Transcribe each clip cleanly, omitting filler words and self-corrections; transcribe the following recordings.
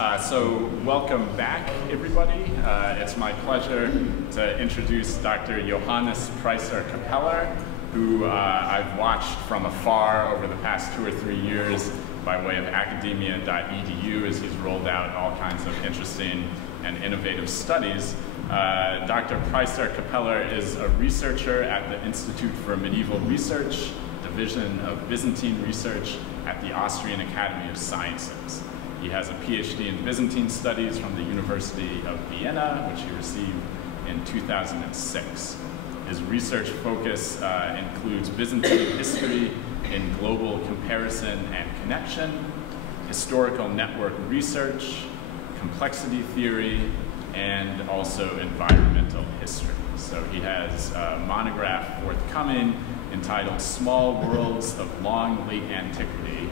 So welcome back, everybody. It's my pleasure to introduce Dr. Johannes Preiser-Kapeller, who I've watched from afar over the past 2 or 3 years by way of academia.edu as he's rolled out all kinds of interesting and innovative studies. Dr. Preiser-Kapeller is a researcher at the Institute for Medieval Research, Division of Byzantine Research at the Austrian Academy of Sciences. He has a PhD in Byzantine Studies from the University of Vienna, which he received in 2006. His research focus includes Byzantine history in global comparison and connection, historical network research, complexity theory, and also environmental history. So he has a monograph forthcoming entitled Small Worlds of Long Late Antiquity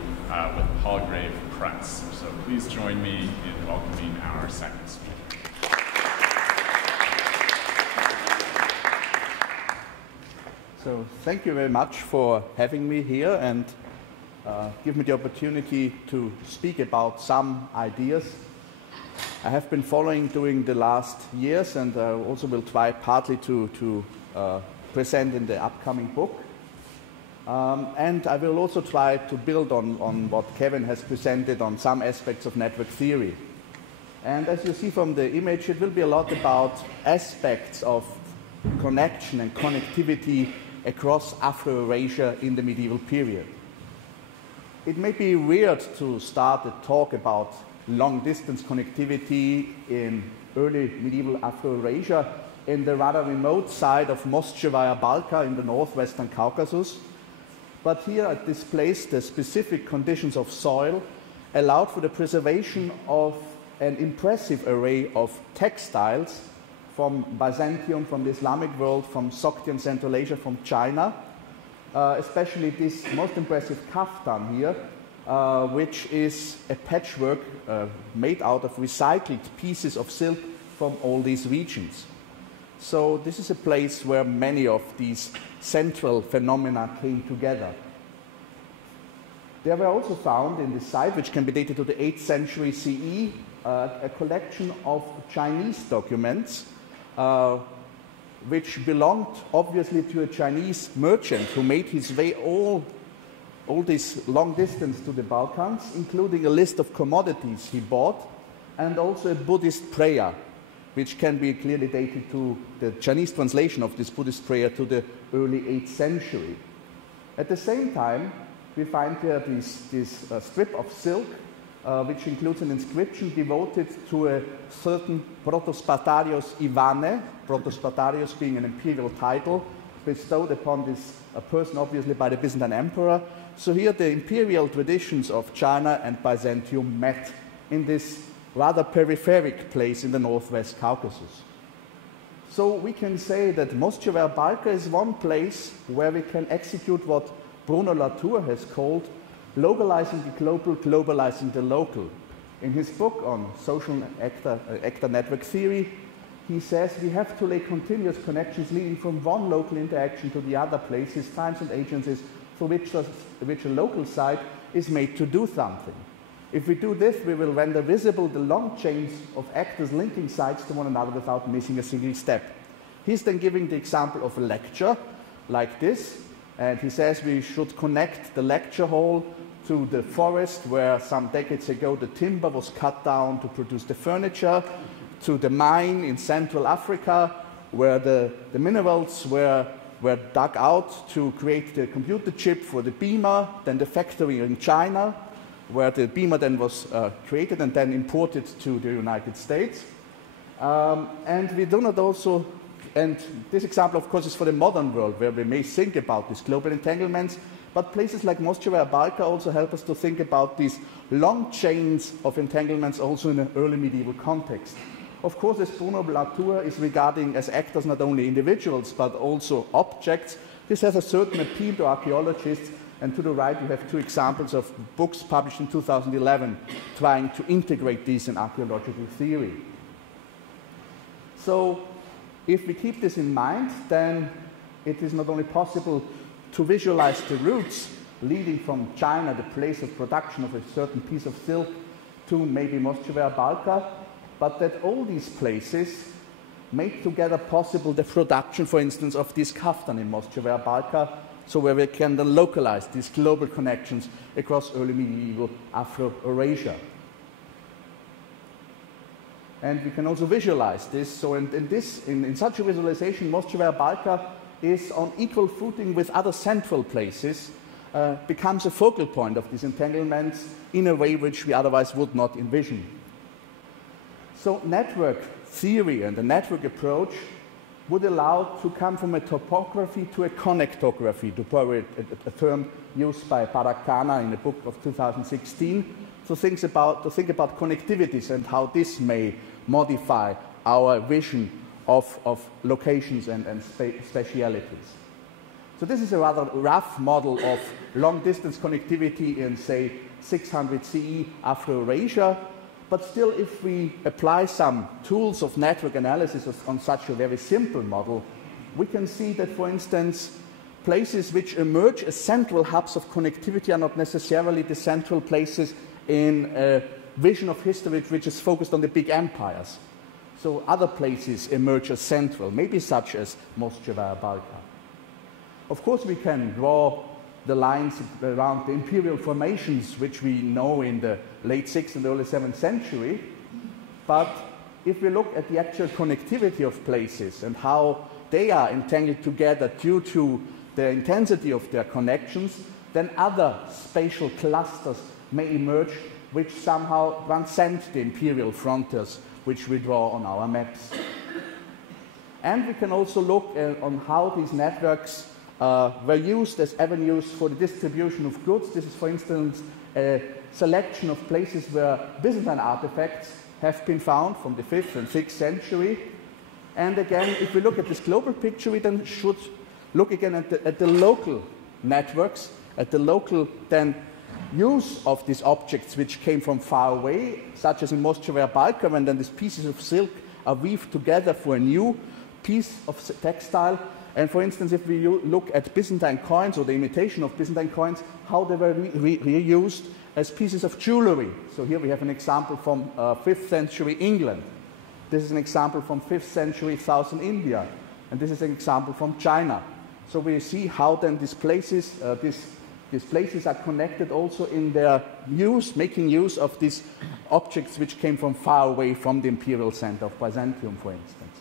with Palgrave Press. So please join me in welcoming our second speaker. So thank you very much for having me here and give me the opportunity to speak about some ideas I have been following during the last years, and also will try partly to present in the upcoming book. And I will also try to build on what Kevin has presented on some aspects of network theory. And as you see from the image, it will be a lot about aspects of connection and connectivity across Afro-Eurasia in the medieval period. It may be weird to start a talk about long-distance connectivity in early medieval Afro-Eurasia in the rather remote side of Moschevaya Balka in the northwestern Caucasus. But here at this place, the specific conditions of soil allowed for the preservation of an impressive array of textiles from Byzantium, from the Islamic world, from Sogdian Central Asia, from China, especially this most impressive kaftan here, which is a patchwork made out of recycled pieces of silk from all these regions. So this is a place where many of these central phenomena came together. There were also found in this site, which can be dated to the 8th century CE, a collection of Chinese documents which belonged obviously to a Chinese merchant who made his way all this long distance to the Balkans, including a list of commodities he bought, and also a Buddhist prayer, which can be clearly dated to the Chinese translation of this Buddhist prayer to the early 8th century. At the same time, we find here this strip of silk, which includes an inscription devoted to a certain Prosopography Ivane, Prosopography being an imperial title bestowed upon this person, obviously by the Byzantine emperor. So here the imperial traditions of China and Byzantium met in this rather peripheric place in the northwest Caucasus. So we can say that Moschevaya Balka is one place where we can execute what Bruno Latour has called localizing the global, globalizing the local. In his book on social actor network theory, he says we have to lay continuous connections leading from one local interaction to the other places, times and agencies for which a local site is made to do something. If we do this, we will render visible the long chains of actors linking sites to one another without missing a single step. He's then giving the example of a lecture like this, and he says we should connect the lecture hall to the forest where some decades ago the timber was cut down to produce the furniture, to the mine in Central Africa where the minerals were dug out to create the computer chip for the beamer, then the factory in China where the beamer then was created and then imported to the United States. And we do not also, and this example of course is for the modern world where we may think about these global entanglements, but places like Moschevaya Balka also help us to think about these long chains of entanglements also in an early medieval context. Of course, as Bruno Latour is regarding as actors not only individuals but also objects, this has a certain appeal to archaeologists, and to the right you have two examples of books published in 2011 trying to integrate these in archaeological theory. So if we keep this in mind, then it is not only possible to visualize the routes leading from China, the place of production of a certain piece of silk, to maybe Moscheware Balka, but that all these places make together possible the production, for instance, of this kaftan in Moscheware Balka, so where we can then localize these global connections across early medieval Afro-Eurasia. And we can also visualize this. So in such a visualization, Moscheware Balka is on equal footing with other central places, becomes a focal point of these entanglements in a way which we otherwise would not envision. So network theory and the network approach would allow to come from a topography to a connectography, to borrow a term used by Barakana in a book of 2016, to think about connectivities and how this may modify our vision of locations and spatialities. So this is a rather rough model of long-distance connectivity in, say, 600 CE Afro-Eurasia, but still if we apply some tools of network analysis on such a very simple model, we can see that, for instance, places which emerge as central hubs of connectivity are not necessarily the central places in a vision of history which is focused on the big empires. So other places emerge as central, maybe such as Moscheware Balka. Of course, we can draw the lines around the imperial formations which we know in the late 6th and early 7th century, but if we look at the actual connectivity of places and how they are entangled together due to the intensity of their connections, then other spatial clusters may emerge which somehow transcend the imperial frontiers which we draw on our maps. And we can also look on how these networks were used as avenues for the distribution of goods. This is, for instance, a selection of places where Byzantine artifacts have been found from the 5th and 6th century. And again, if we look at this global picture, we then should look again at the local networks, at the local then use of these objects which came from far away, such as in Moscheware Balka, when then these pieces of silk are weaved together for a new piece of textile. And for instance, if we look at Byzantine coins or the imitation of Byzantine coins, how they were reused as pieces of jewelry. So here we have an example from 5th century England. This is an example from 5th century southern India. And this is an example from China. So we see how then these places are connected also in their use, making use of these objects which came from far away from the imperial center of Byzantium, for instance.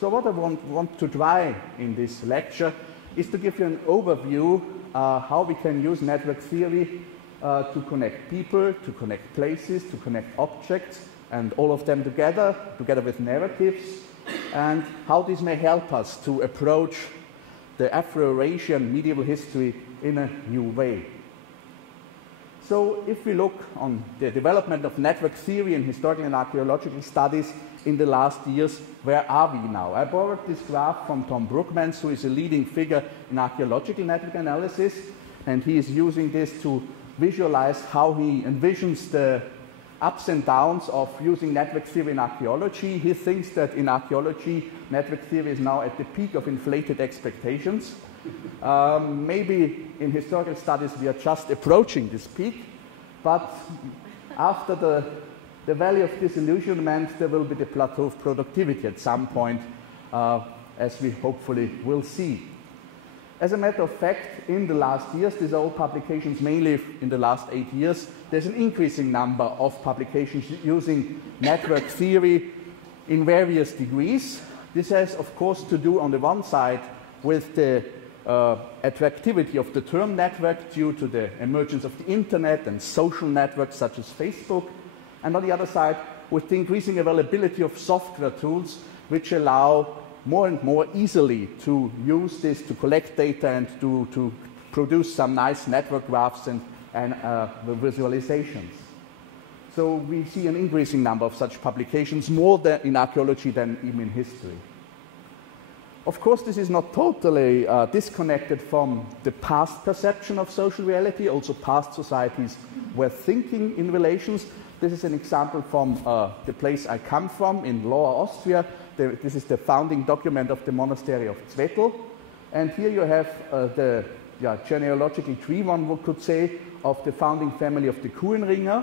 So what I want to try in this lecture is to give you an overview how we can use network theory to connect people, to connect places, to connect objects, and all of them together with narratives, and how this may help us to approach the Afro-Eurasian medieval history in a new way. So if we look on the development of network theory in historical and archaeological studies in the last years, where are we now? I borrowed this graph from Tom Brookmans, who is a leading figure in archaeological network analysis, and he is using this to visualize how he envisions the ups and downs of using network theory in archaeology. He thinks that in archaeology, network theory is now at the peak of inflated expectations. Maybe in historical studies we are just approaching this peak, but after the valley of disillusionment, there will be the plateau of productivity at some point, as we hopefully will see. As a matter of fact, in the last years, these are all publications mainly in the last 8 years, there's an increasing number of publications using network theory in various degrees. This has, of course, to do on the one side with the attractivity of the term network due to the emergence of the internet and social networks such as Facebook, and on the other side with the increasing availability of software tools which allow more and more easily to use this to collect data and to produce some nice network graphs and visualizations. So we see an increasing number of such publications, more in archaeology than even in history. Of course, this is not totally disconnected from the past perception of social reality. Also, past societies were thinking in relations. This is an example from the place I come from in Lower Austria. This is the founding document of the monastery of Zwettl. And here you have the genealogical tree, one could say, of the founding family of the Kuhenringer.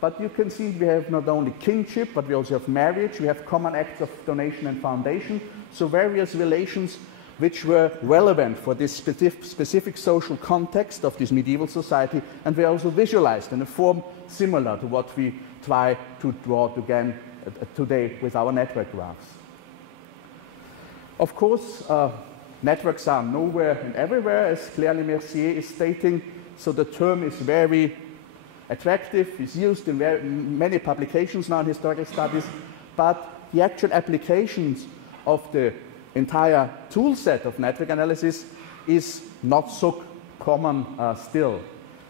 But you can see we have not only kinship, but we also have marriage, we have common acts of donation and foundation, so various relations which were relevant for this specific social context of this medieval society, and were also visualized in a form similar to what we try to draw again today with our network graphs. Of course, networks are nowhere and everywhere, as Claire Lemercier is stating, so the term is very attractive, is used in many publications now in historical studies, but the actual applications of the entire tool set of network analysis is not so common still.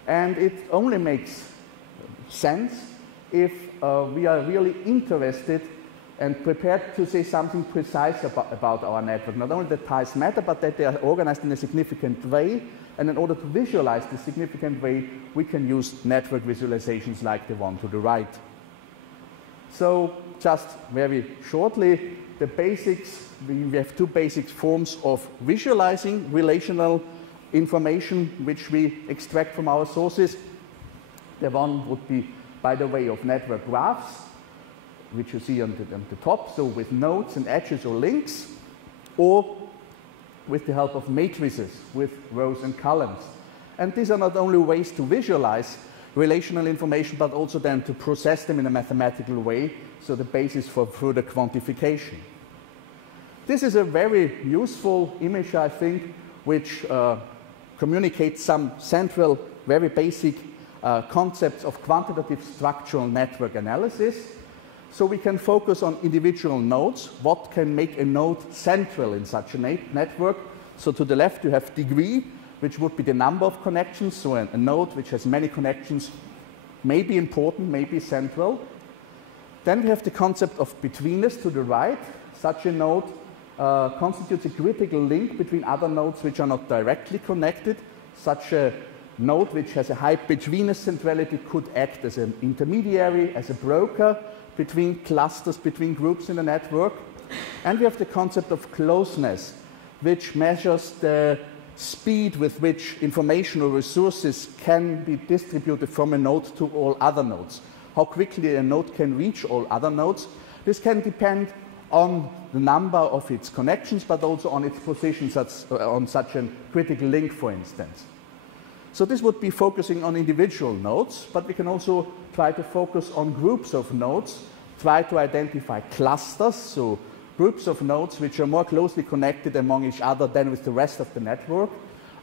And it only makes sense if we are really interested and prepared to say something precise about our network. Not only that ties matter, but that they are organized in a significant way. And in order to visualize this significant way, we can use network visualizations like the one to the right. So just very shortly, the basics, we have two basic forms of visualizing relational information which we extract from our sources. The one would be by the way of network graphs, which you see on the top, so with nodes and edges or links, or with the help of matrices, with rows and columns. And these are not only ways to visualize relational information, but also then to process them in a mathematical way, so the basis for further quantification. This is a very useful image, I think, which communicates some central, very basic concepts of quantitative structural network analysis. So we can focus on individual nodes, what can make a node central in such a network. So to the left you have degree, which would be the number of connections, so a node which has many connections may be important, may be central. Then we have the concept of betweenness to the right. Such a node constitutes a critical link between other nodes which are not directly connected. Such a node which has a high betweenness centrality could act as an intermediary, as a broker between clusters, between groups in the network. And we have the concept of closeness, which measures the speed with which information or resources can be distributed from a node to all other nodes. How quickly a node can reach all other nodes. This can depend on the number of its connections, but also on its position on such a critical link, for instance. So this would be focusing on individual nodes, but we can also try to focus on groups of nodes, try to identify clusters, so groups of nodes which are more closely connected among each other than with the rest of the network,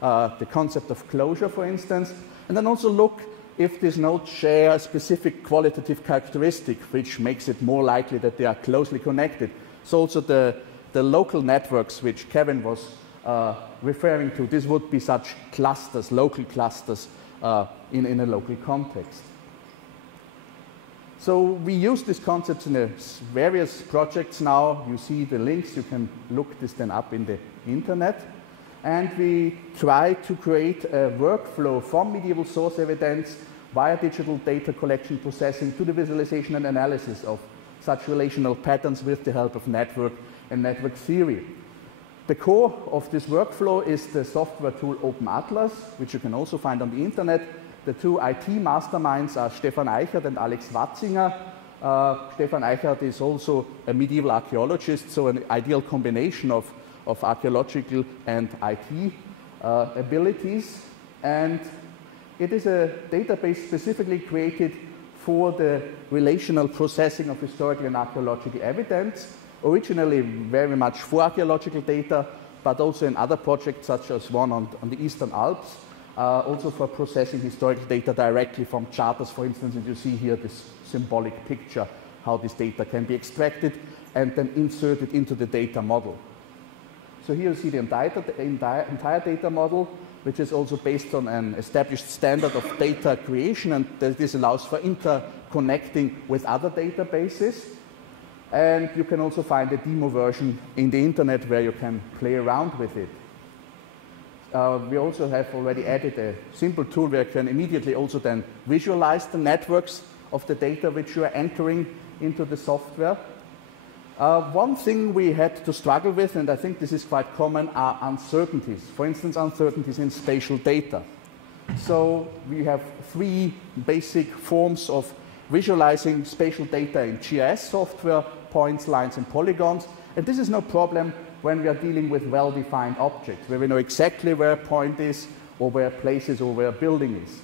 the concept of closure, for instance, and then also look if these nodes share a specific qualitative characteristic which makes it more likely that they are closely connected. So also the local networks which Kevin was referring to, this would be such clusters, local clusters in a local context. So we use these concepts in various projects now. You see the links, you can look this then up in the internet. And we try to create a workflow from medieval source evidence via digital data collection processing to the visualization and analysis of such relational patterns with the help of network and network theory. The core of this workflow is the software tool OpenAtlas, which you can also find on the internet. The two IT masterminds are Stefan Eichert and Alex Watzinger. Stefan Eichert is also a medieval archaeologist, so an ideal combination of archaeological and IT abilities. And it is a database specifically created for the relational processing of historical and archaeological evidence, originally very much for archaeological data, but also in other projects such as one on the Eastern Alps, also for processing historical data directly from charters, for instance, and you see here this symbolic picture, how this data can be extracted and then inserted into the data model. So here you see the entire data model, which is also based on an established standard of data creation, and this allows for interconnecting with other databases. And you can also find a demo version in the internet where you can play around with it. We also have already added a simple tool where you can immediately also then visualize the networks of the data which you are entering into the software. One thing we had to struggle with, and I think this is quite common, are uncertainties. For instance, uncertainties in spatial data. So we have three basic forms of visualizing spatial data in GIS software, points, lines, and polygons. And this is no problem when we are dealing with well-defined objects, where we know exactly where a point is, or where a place is, or where a building is.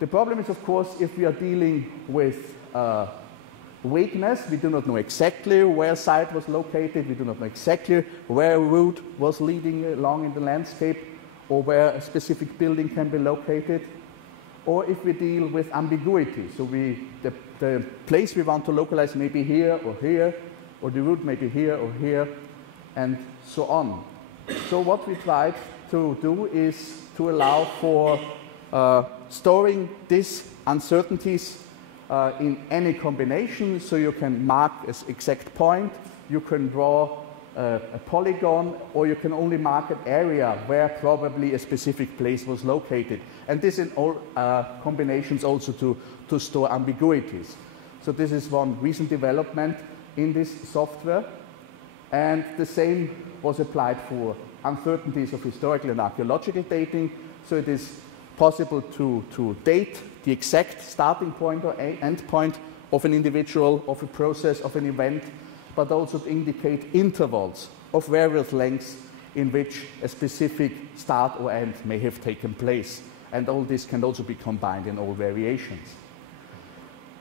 The problem is, of course, if we are dealing with vagueness, we do not know exactly where a site was located, we do not know exactly where a route was leading along in the landscape, or where a specific building can be located, or if we deal with ambiguity. So the place we want to localize may be here, or the route may be here or here, and so on. So what we tried to do is to allow for storing these uncertainties in any combination. So you can mark an exact point, you can draw a polygon, or you can only mark an area where probably a specific place was located. And this in all combinations also to store ambiguities. So this is one recent development in this software. And the same was applied for uncertainties of historical and archaeological dating. So it is possible to date the exact starting point or end point of an individual, of a process, of an event, but also to indicate intervals of various lengths in which a specific start or end may have taken place. And all this can also be combined in all variations.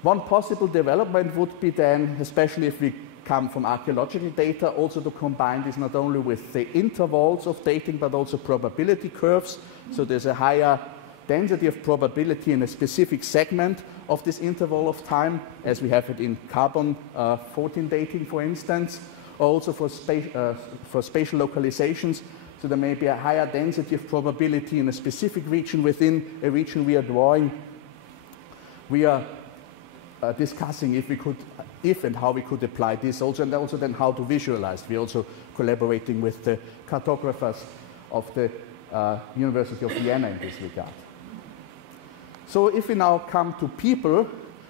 One possible development would be then, especially if we come from archaeological data, also to combine this not only with the intervals of dating, but also probability curves. So there's a higher density of probability in a specific segment of this interval of time, as we have it in carbon-14 dating, for instance, or also for spatial localizations. So there may be a higher density of probability in a specific region within a region we are drawing. We are discussing if and how we could apply this also, and also then how to visualize. We're also collaborating with the cartographers of the University of Vienna in this regard. So if we now come to people,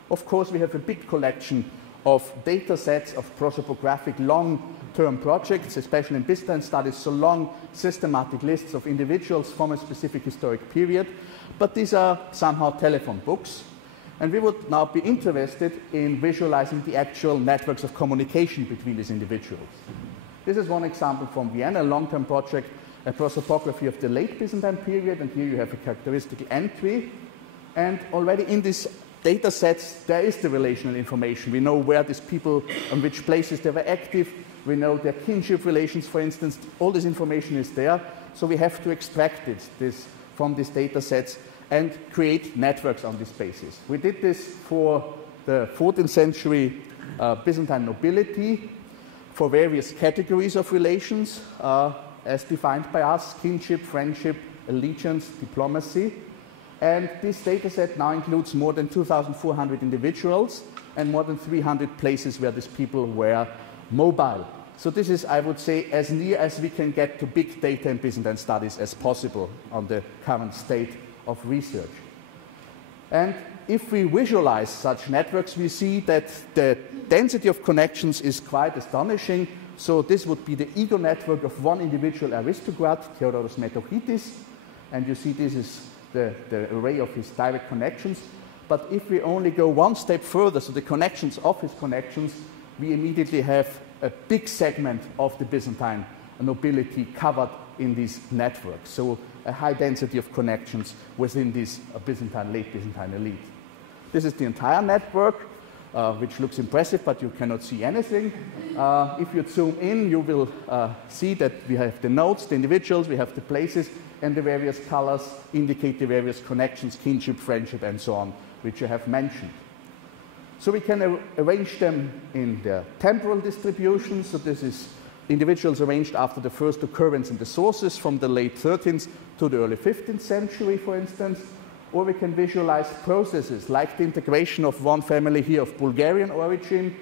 of course we have a big collection of data sets of prosopographic long-term projects, especially in Byzantine studies, so long systematic lists of individuals from a specific historic period. But these are somehow telephone books. And we would now be interested in visualizing the actual networks of communication between these individuals. This is one example from Vienna, a long-term project, a prosopography of the late Byzantine period, and here you have a characteristic entry. And already in these data sets, there is the relational information. We know where these people, on which places they were active. We know their kinship relations, for instance. All this information is there. So we have to extract this from these data sets and create networks on this basis. We did this for the 14th century Byzantine nobility, for various categories of relations, as defined by us: kinship, friendship, allegiance, diplomacy. And this data set now includes more than 2,400 individuals and more than 300 places where these people were mobile. So this is, I would say, as near as we can get to big data in Byzantine studies as possible on the current state of research. And if we visualize such networks, we see that the density of connections is quite astonishing. So this would be the ego network of one individual aristocrat, Theodoros Metochitis, and you see this is the array of his direct connections. But if we only go one step further, so the connections of his connections, we immediately have a big segment of the Byzantine nobility covered in these networks. So a high density of connections within this Byzantine, late Byzantine elite. This is the entire network, which looks impressive, but you cannot see anything. If you zoom in, you will see that we have the nodes, the individuals, we have the places, and the various colors indicate the various connections, kinship, friendship, and so on, which you have mentioned. So we can arrange them in their temporal distribution. So this is individuals arranged after the first occurrence in the sources from the late 13th to the early 15th century, for instance. Or we can visualize processes like the integration of one family here of Bulgarian origin,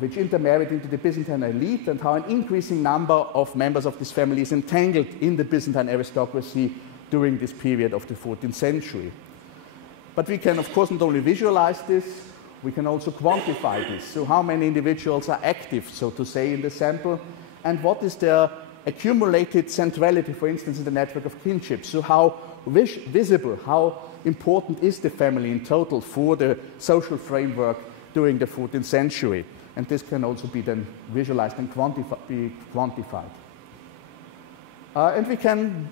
which intermarried into the Byzantine elite, and how an increasing number of members of this family is entangled in the Byzantine aristocracy during this period of the 14th century. But we can, of course, not only visualize this, we can also quantify this. So how many individuals are active, so to say, in the sample, and what is their accumulated centrality, for instance, in the network of kinship. So how visible, how important is the family in total for the social framework during the 14th century? And this can also be then visualized and quantified. And we can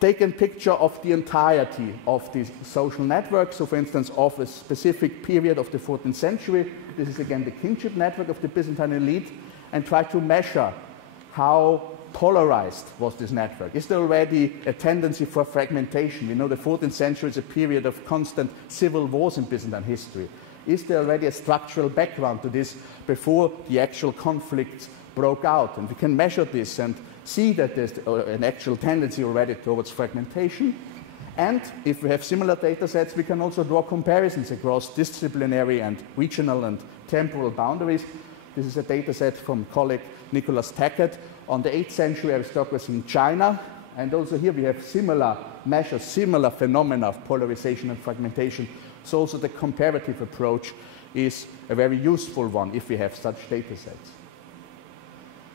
take a picture of the entirety of this social network. So, for instance, of a specific period of the 14th century. This is again the kinship network of the Byzantine elite, and try to measure how polarized was this network. Is there already a tendency for fragmentation? We know the 14th century is a period of constant civil wars in Byzantine history. Is there already a structural background to this before the actual conflicts broke out? And we can measure this and see that there's an actual tendency already towards fragmentation. And if we have similar data sets, we can also draw comparisons across disciplinary and regional and temporal boundaries. This is a data set from colleague Nicholas Tackett on the 8th century aristocracy in China. And also here we have similar measures, similar phenomena of polarization and fragmentation. So also the comparative approach is a very useful one if we have such data sets.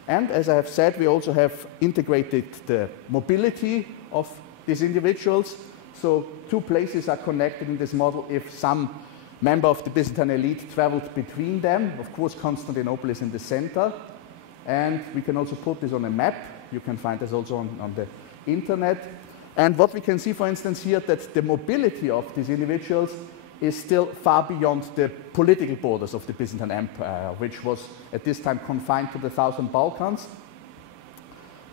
And as I have said, we also have integrated the mobility of these individuals. So two places are connected in this model if some member of the Byzantine elite traveled between them. Of course, Constantinople is in the center. And we can also put this on a map. You can find this also on the internet. And what we can see, for instance, here, that the mobility of these individuals is still far beyond the political borders of the Byzantine Empire, which was at this time confined to the southern Balkans.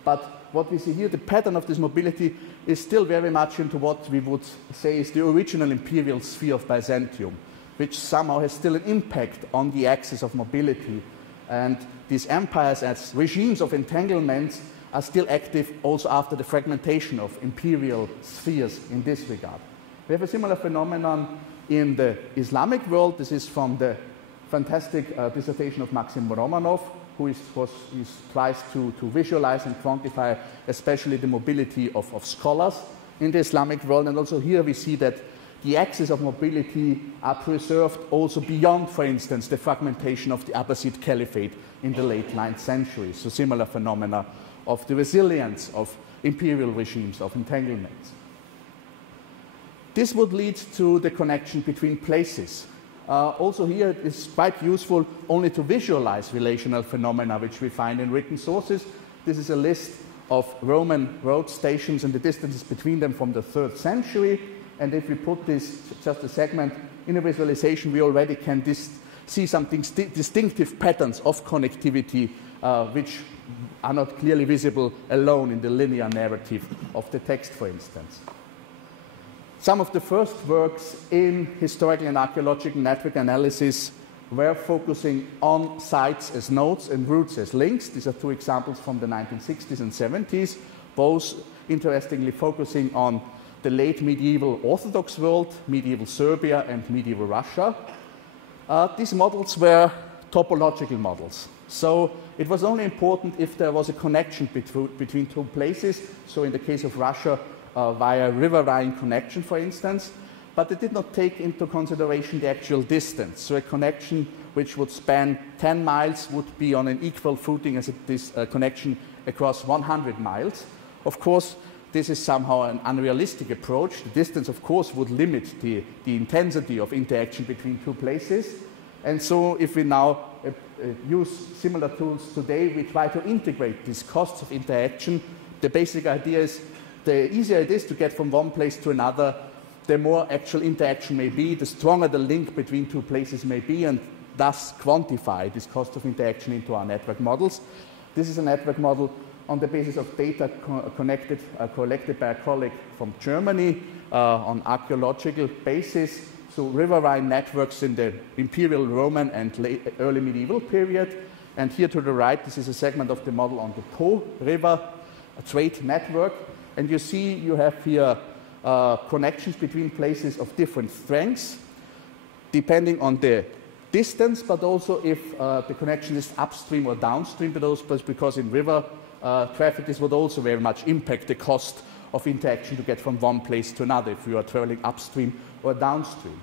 But what we see here, the pattern of this mobility is still very much into what we would say is the original imperial sphere of Byzantium, which somehow has still an impact on the axis of mobility. And these empires as regimes of entanglements are still active also after the fragmentation of imperial spheres in this regard. We have a similar phenomenon in the Islamic world. This is from the fantastic dissertation of Maxim Romanov, who tries to visualize and quantify especially the mobility of scholars in the Islamic world. And also here we see that the axes of mobility are preserved also beyond, for instance, the fragmentation of the Abbasid Caliphate in the late 9th century. So similar phenomena of the resilience of imperial regimes, of entanglements. This would lead to the connection between places. Also here it is quite useful only to visualize relational phenomena which we find in written sources. This is a list of Roman road stations and the distances between them from the 3rd century. And if we put this, just a segment, in a visualization, we already can see some distinctive patterns of connectivity which are not clearly visible alone in the linear narrative of the text, for instance. Some of the first works in historical and archaeological network analysis were focusing on sites as nodes and routes as links. These are two examples from the 1960s and 70s, both interestingly focusing on the late medieval Orthodox world, medieval Serbia, and medieval Russia. These models were topological models. So it was only important if there was a connection between two places. So in the case of Russia, via riverine connection, for instance, but it did not take into consideration the actual distance. So a connection which would span 10 miles would be on an equal footing as this connection across 100 miles. Of course, this is somehow an unrealistic approach. The distance, of course, would limit the intensity of interaction between two places. And so if we now use similar tools today, we try to integrate these costs of interaction. The basic idea is the easier it is to get from one place to another, the more actual interaction may be, the stronger the link between two places may be, and thus quantify this cost of interaction into our network models. This is a network model on the basis of data collected by a colleague from Germany on archaeological basis. So riverine networks in the Imperial Roman and early medieval period. And here to the right, this is a segment of the model on the Po River, a trade network. And you see you have here connections between places of different strengths, depending on the distance, but also if the connection is upstream or downstream, because in river traffic, this would also very much impact the cost of interaction to get from one place to another if you are traveling upstream or downstream.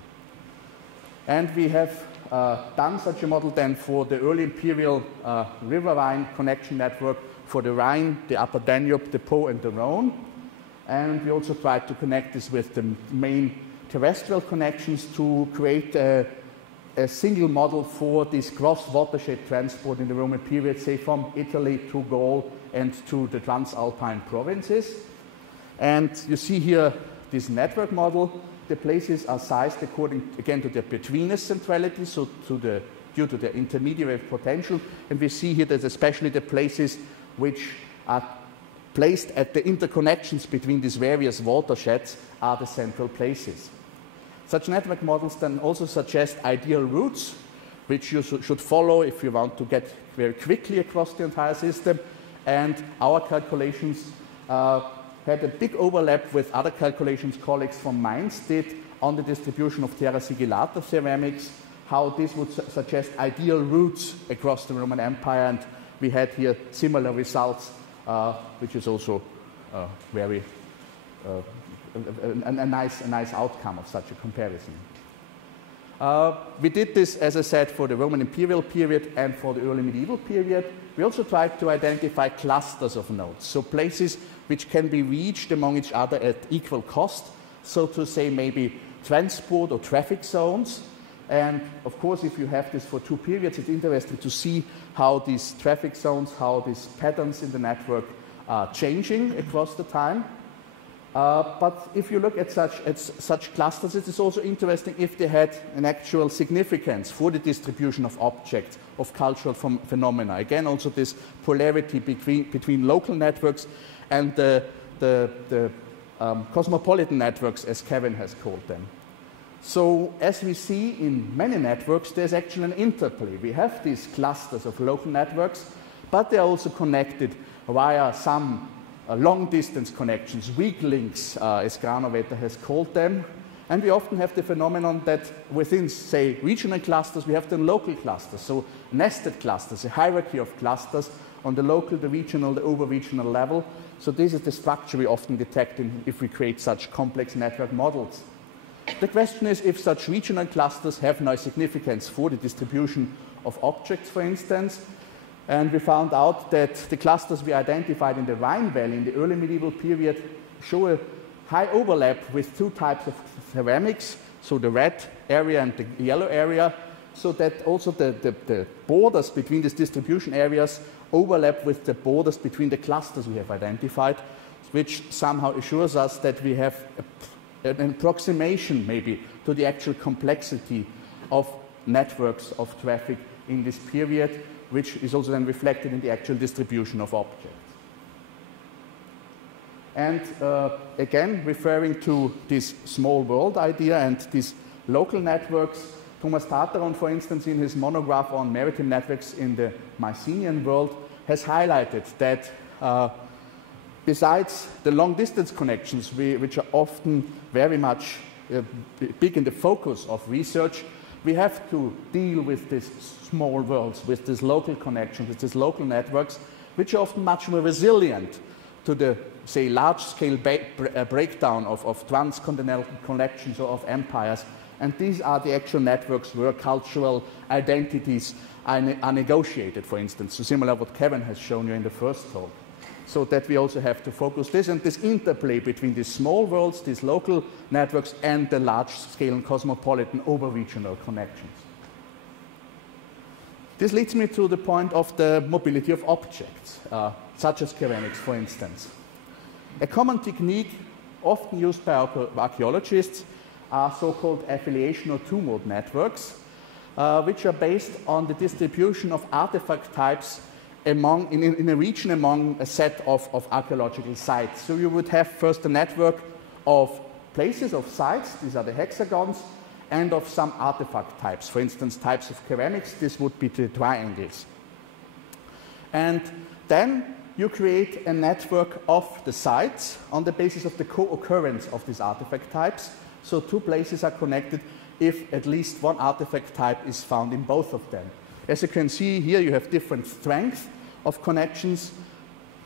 And we have done such a model then for the early imperial riverine connection network for the Rhine, the Upper Danube, the Po, and the Rhone. And we also tried to connect this with the main terrestrial connections to create a single model for this cross-watershed transport in the Roman period, say from Italy to Gaul and to the Transalpine provinces. And you see here this network model. The places are sized according, again, to their betweenness centrality, so due to their intermediary potential. And we see here that especially the places which are placed at the interconnections between these various watersheds are the central places. Such network models then also suggest ideal routes, which you should follow if you want to get very quickly across the entire system. And our calculations had a big overlap with other calculations colleagues from Mainz did on the distribution of terra sigillata ceramics, how this would suggest ideal routes across the Roman Empire. And we had here similar results, which is also very a nice outcome of such a comparison. We did this, as I said, for the Roman imperial period and for the early medieval period. We also tried to identify clusters of nodes, so places which can be reached among each other at equal cost, so to say maybe transport or traffic zones. And of course, if you have this for two periods, it's interesting to see how these traffic zones, how these patterns in the network are changing across the time. But if you look at such clusters, it is also interesting if they had an actual significance for the distribution of objects, of cultural phenomena. Again, also this polarity between local networks and the cosmopolitan networks, as Kevin has called them. So as we see in many networks, there's actually an interplay. We have these clusters of local networks, but they're also connected via some long-distance connections, weak links, as Granovetter has called them. And we often have the phenomenon that within, say, regional clusters, we have then local clusters, so nested clusters, a hierarchy of clusters on the local, the regional, the over-regional level. So this is the structure we often detect if we create such complex network models. The question is if such regional clusters have no significance for the distribution of objects, for instance. And we found out that the clusters we identified in the Rhine Valley in the early medieval period show a high overlap with two types of ceramics, so the red area and the yellow area, so that also the borders between these distribution areas overlap with the borders between the clusters we have identified, which somehow assures us that we have an approximation maybe to the actual complexity of networks of traffic in this period, which is also then reflected in the actual distribution of objects. And again, referring to this small world idea and these local networks, Thomas Tartaron, for instance, in his monograph on maritime networks in the Mycenaean world, has highlighted that besides the long-distance connections, which are often very much big in the focus of research, we have to deal with these small worlds, with these local connections, with these local networks, which are often much more resilient to the, say, large-scale breakdown of transcontinental connections or of empires. And these are the actual networks where cultural identities are negotiated, for instance, so similar to what Kevin has shown you in the first talk. So that we also have to focus this and this interplay between these small worlds, these local networks, and the large-scale and cosmopolitan over-regional connections. This leads me to the point of the mobility of objects, such as ceramics, for instance. A common technique often used by archaeologists are so-called affiliation or two-mode networks, which are based on the distribution of artifact types in a region among a set of archaeological sites. So you would have first a network of places, of sites, these are the hexagons, and of some artifact types. For instance, types of ceramics, this would be the triangles. And then you create a network of the sites on the basis of the co-occurrence of these artifact types. So two places are connected if at least one artifact type is found in both of them. As you can see here, you have different strength of connections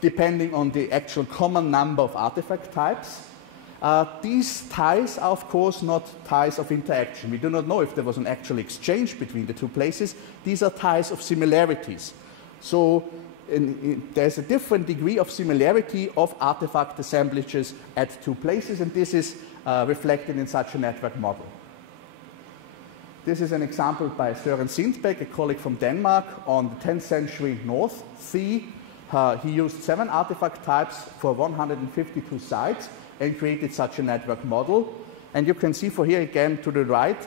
depending on the actual common number of artifact types. These ties are, of course, not ties of interaction. We do not know if there was an actual exchange between the two places. These are ties of similarities. So there's a different degree of similarity of artifact assemblages at two places, and this is reflected in such a network model. This is an example by Søren Sindbæk, a colleague from Denmark, on the 10th century North Sea. He used 7 artifact types for 152 sites and created such a network model. And you can see for here again to the right,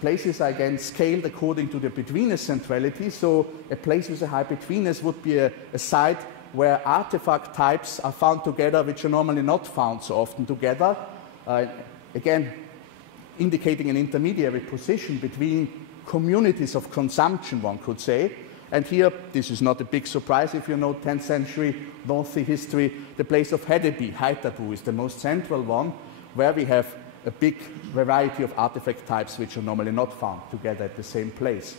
places are again scaled according to the betweenness centrality. So a place with a high betweenness would be a site where artifact types are found together which are normally not found so often together. Again, indicating an intermediary position between communities of consumption, one could say. And here, this is not a big surprise if you know 10th century North Sea history. The place of Hedeby, Haithabu, is the most central one, where we have a big variety of artifact types which are normally not found together at the same place.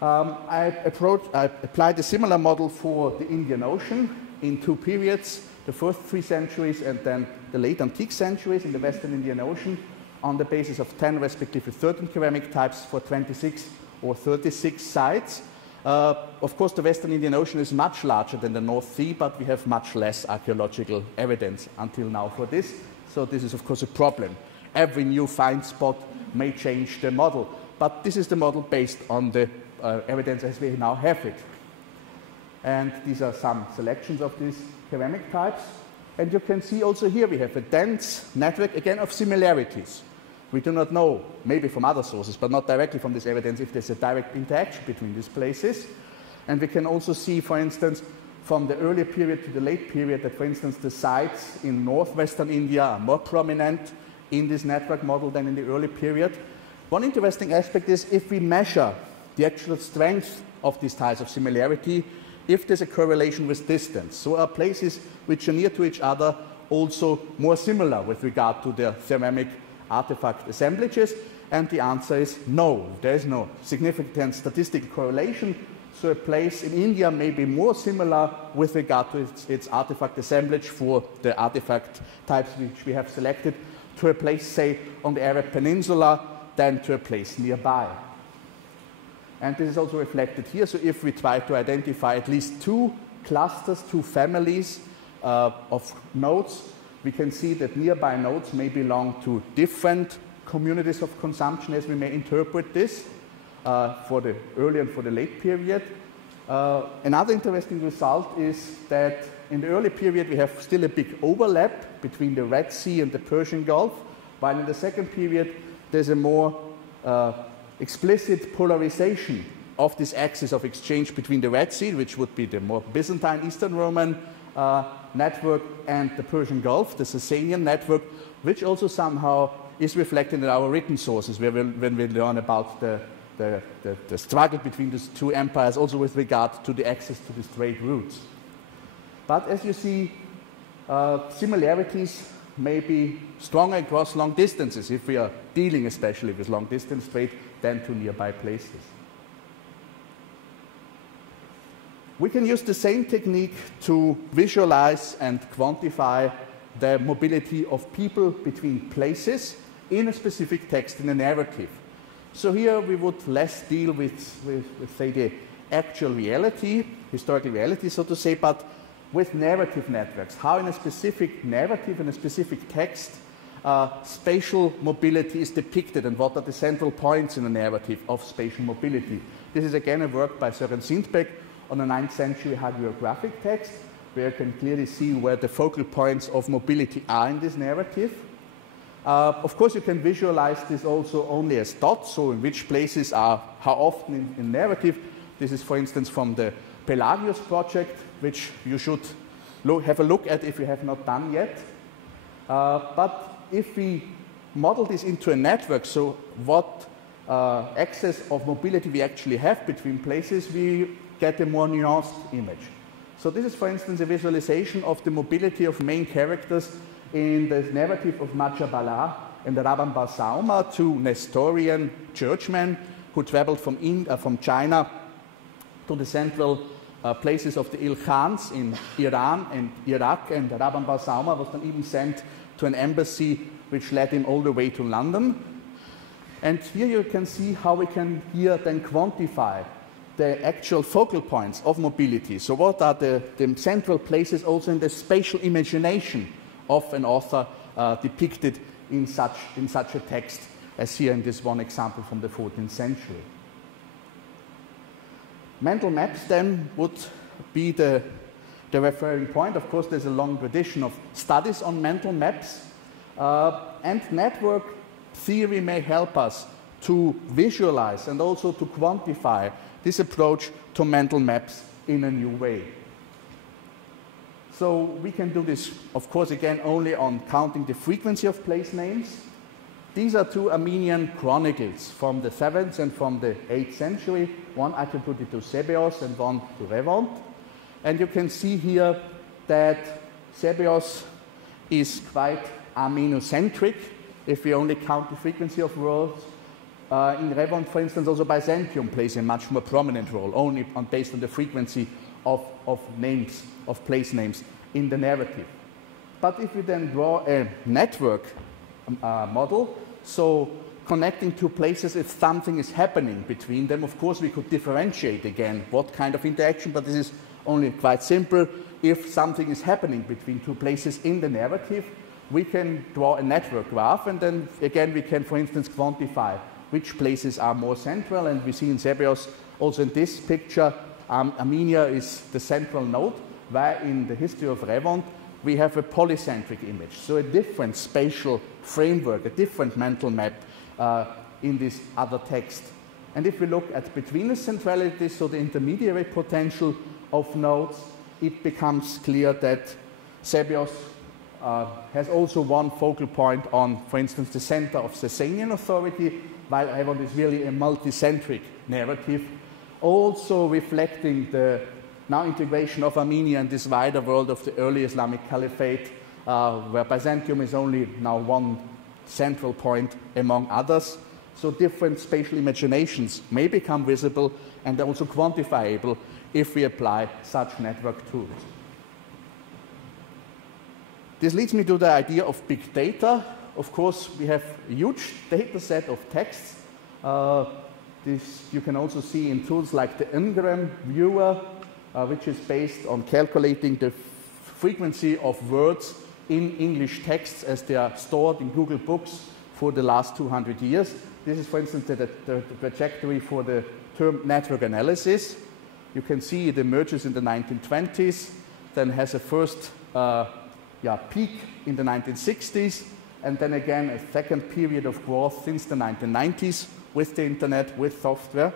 I applied a similar model for the Indian Ocean in 2 periods, the first 3 centuries and then the late antique centuries in the Western Indian Ocean, on the basis of 10 respectively 13 ceramic types for 26 or 36 sites. Of course, the Western Indian Ocean is much larger than the North Sea, but we have much less archaeological evidence until now for this. So this is, of course, a problem. Every new find spot may change the model, but this is the model based on the evidence as we now have it. And these are some selections of these ceramic types. And you can see also here we have a dense network, again, of similarities. We do not know, maybe from other sources, but not directly from this evidence, if there's a direct interaction between these places. And we can also see, for instance, from the early period to the late period, that, for instance, the sites in northwestern India are more prominent in this network model than in the early period. One interesting aspect is if we measure the actual strength of these ties of similarity, if there's a correlation with distance. So are places which are near to each other also more similar with regard to their ceramic artifact assemblages? And the answer is no. There is no significant statistical correlation. So a place in India may be more similar with regard to its artifact assemblage for the artifact types which we have selected to a place, say, on the Arab Peninsula than to a place nearby. And this is also reflected here. So if we try to identify at least 2 clusters, 2 families of nodes, we can see that nearby nodes may belong to different communities of consumption, as we may interpret this for the early and for the late period. Another interesting result is that in the early period we have still a big overlap between the Red Sea and the Persian Gulf, while in the second period there's a more explicit polarization of this axis of exchange between the Red Sea, which would be the more Byzantine Eastern Roman network, and the Persian Gulf, the Sasanian network, which also somehow is reflected in our written sources when we learn about the struggle between these 2 empires, also with regard to the access to these trade routes. But as you see, similarities may be stronger across long distances if we are dealing especially with long distance trade than to nearby places. We can use the same technique to visualize and quantify the mobility of people between places in a specific text, in a narrative. So here we would less deal with say, the actual reality, historical reality, so to say, but with narrative networks. How in a specific narrative, in a specific text, spatial mobility is depicted, and what are the central points in a narrative of spatial mobility. This is again a work by Søren Sindbæk on a 9th century hagiographic text, where you can clearly see where the focal points of mobility are in this narrative. Of course, you can visualize this also only as dots, so in which places are how often in narrative. This is, for instance, from the Pelagius project, which you should have a look at if you have not done yet. But if we model this into a network, so what access of mobility we actually have between places, we get a more nuanced image. So this is, for instance, a visualization of the mobility of main characters in the narrative of Majabala and the Rabban Bar Sauma, 2 Nestorian churchmen who traveled from China to the central places of the Ilkhans in Iran and Iraq, and Rabban Bar Sauma was then even sent to an embassy which led him all the way to London. And here you can see how we can here then quantify the actual focal points of mobility. So what are the central places also in the spatial imagination of an author depicted in such a text as here in this one example from the 14th century. Mental maps then would be the referring point. Of course, there's a long tradition of studies on mental maps, and network theory may help us to visualize and also to quantify this approach to mental maps in a new way. So we can do this, of course, again, only on counting the frequency of place names. These are two Armenian chronicles from the 7th and from the 8th century, one attributed to Sebeos and one to Revont. And you can see here that Sebeos is quite Armenocentric, if we only count the frequency of words. In Revont, for instance, also Byzantium plays a much more prominent role, only based on the frequency of names, of place names in the narrative. But if we then draw a network model, so connecting two places if something is happening between them, of course we could differentiate again what kind of interaction, but this is only quite simple. If something is happening between two places in the narrative, we can draw a network graph, and then again we can, for instance, quantify which places are more central. And we see in Sebeos, also in this picture, Armenia is the central node, where in the history of Revont we have a polycentric image, so a different spatial framework, a different mental map in this other text. And if we look at betweenness centrality, so the intermediary potential of nodes, it becomes clear that Sebeos has also one focal point on, for instance, the center of Sasanian authority, while Revont is really a multicentric narrative, also reflecting the now integration of Armenia in this wider world of the early Islamic Caliphate, where Byzantium is only now one central point among others. So different spatial imaginations may become visible and also quantifiable if we apply such network tools. This leads me to the idea of big data. Of course, we have a huge data set of texts. This you can also see in tools like the Milgram viewer, which is based on calculating the frequency of words in English texts as they are stored in Google Books for the last 200 years. This is, for instance, the trajectory for the term network analysis. You can see it emerges in the 1920s, then has a first peak in the 1960s, and then again a second period of growth since the 1990s with the internet, with software.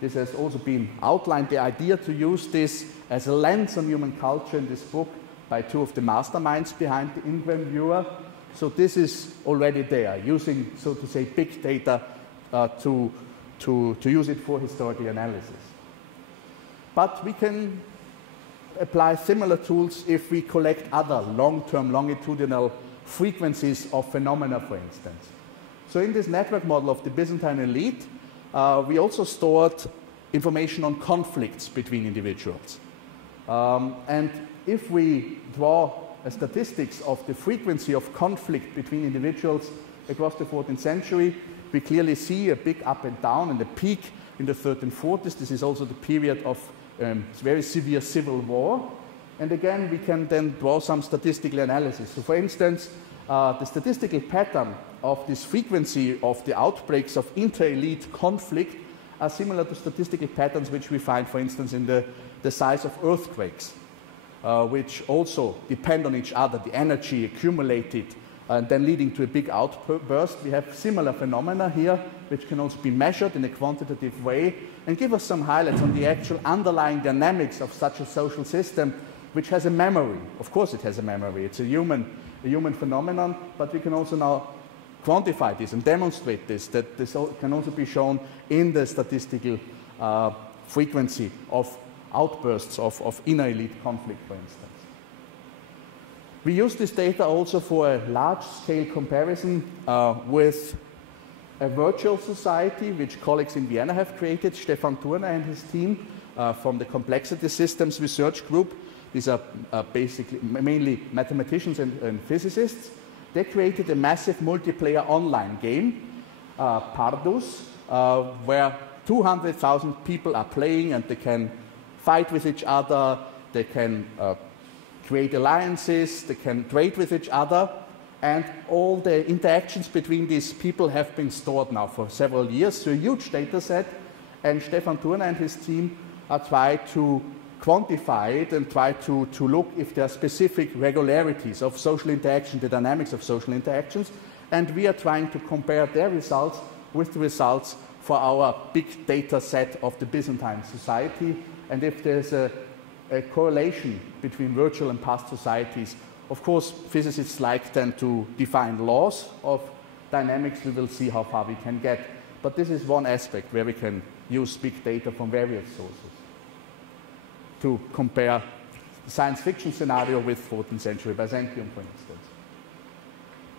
This has also been outlined, the idea to use this as a lens on human culture in this book by two of the masterminds behind the Milgram viewer. So this is already there, using, so to say, big data to use it for historical analysis. But we can apply similar tools if we collect other long-term longitudinal frequencies of phenomena, for instance. So in this network model of the Byzantine elite, we also stored information on conflicts between individuals. And if we draw statistics of the frequency of conflict between individuals across the 14th century, we clearly see a big up and down and a peak in the 1340s. This is also the period of very severe civil war. And again, we can then draw some statistical analysis. So for instance, the statistical pattern of this frequency of the outbreaks of inter-elite conflict are similar to statistical patterns which we find, for instance, in the size of earthquakes, which also depend on each other, the energy accumulated, and then leading to a big outburst. We have similar phenomena here, which can also be measured in a quantitative way and give us some highlights on the actual underlying dynamics of such a social system, which has a memory. Of course it has a memory. It's a human phenomenon, but we can also now quantify this and demonstrate this, that this can also be shown in the statistical frequency of outbursts of inner elite conflict, for instance. We use this data also for a large-scale comparison with a virtual society, which colleagues in Vienna have created, Stefan Thurner and his team from the Complexity Systems Research Group. These are basically mainly mathematicians and physicists. They created a massive multiplayer online game, Pardus, where 200,000 people are playing, and they can fight with each other, they can create alliances, they can trade with each other, and all the interactions between these people have been stored now for several years, so a huge data set, and Stefan Thurner and his team are trying to quantify it and try to look if there are specific regularities of social interaction, the dynamics of social interactions, and we are trying to compare their results with the results for our big data set of the Byzantine society, and if there's a correlation between virtual and past societies. Of course, physicists like then to define laws of dynamics. We will see how far we can get. But this is one aspect where we can use big data from various sources to compare the science fiction scenario with 14th century Byzantium, for instance.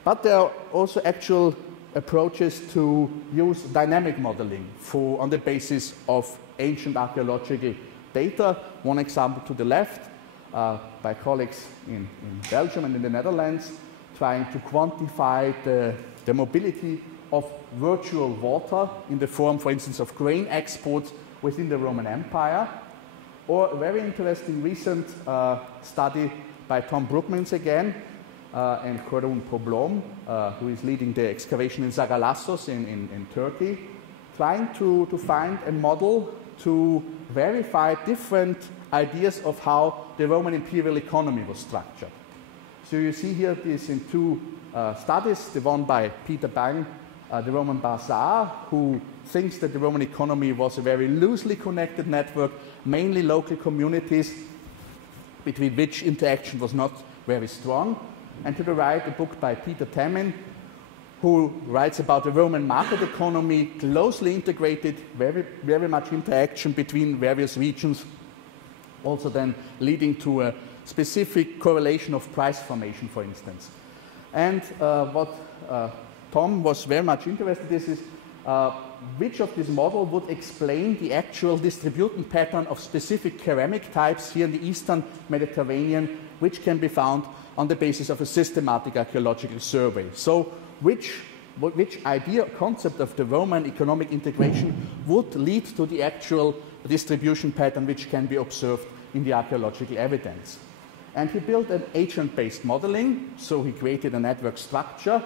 But there are also actual approaches to use dynamic modeling on the basis of ancient archaeological data. One example to the left, by colleagues in Belgium and in the Netherlands, trying to quantify the mobility of virtual water in the form, for instance, of grain exports within the Roman Empire. Or a very interesting recent study by Tom Brookmans again and Korun Problem, who is leading the excavation in Sagalassos in Turkey, trying to find a model to verify different ideas of how the Roman imperial economy was structured. So you see here this in two studies, the one by Peter Bang, the Roman Bazaar, who thinks that the Roman economy was a very loosely connected network, mainly local communities, between which interaction was not very strong. And to the right, a book by Peter Tamin, who writes about the Roman market economy, closely integrated, very much interaction between various regions, also then leading to a specific correlation of price formation, for instance. And what Tom was very much interested in is which of this model would explain the actual distribution pattern of specific ceramic types here in the Eastern Mediterranean, which can be found on the basis of a systematic archaeological survey. So which idea or concept of the Roman economic integration would lead to the actual distribution pattern which can be observed in the archaeological evidence. And he built an agent-based modeling, so he created a network structure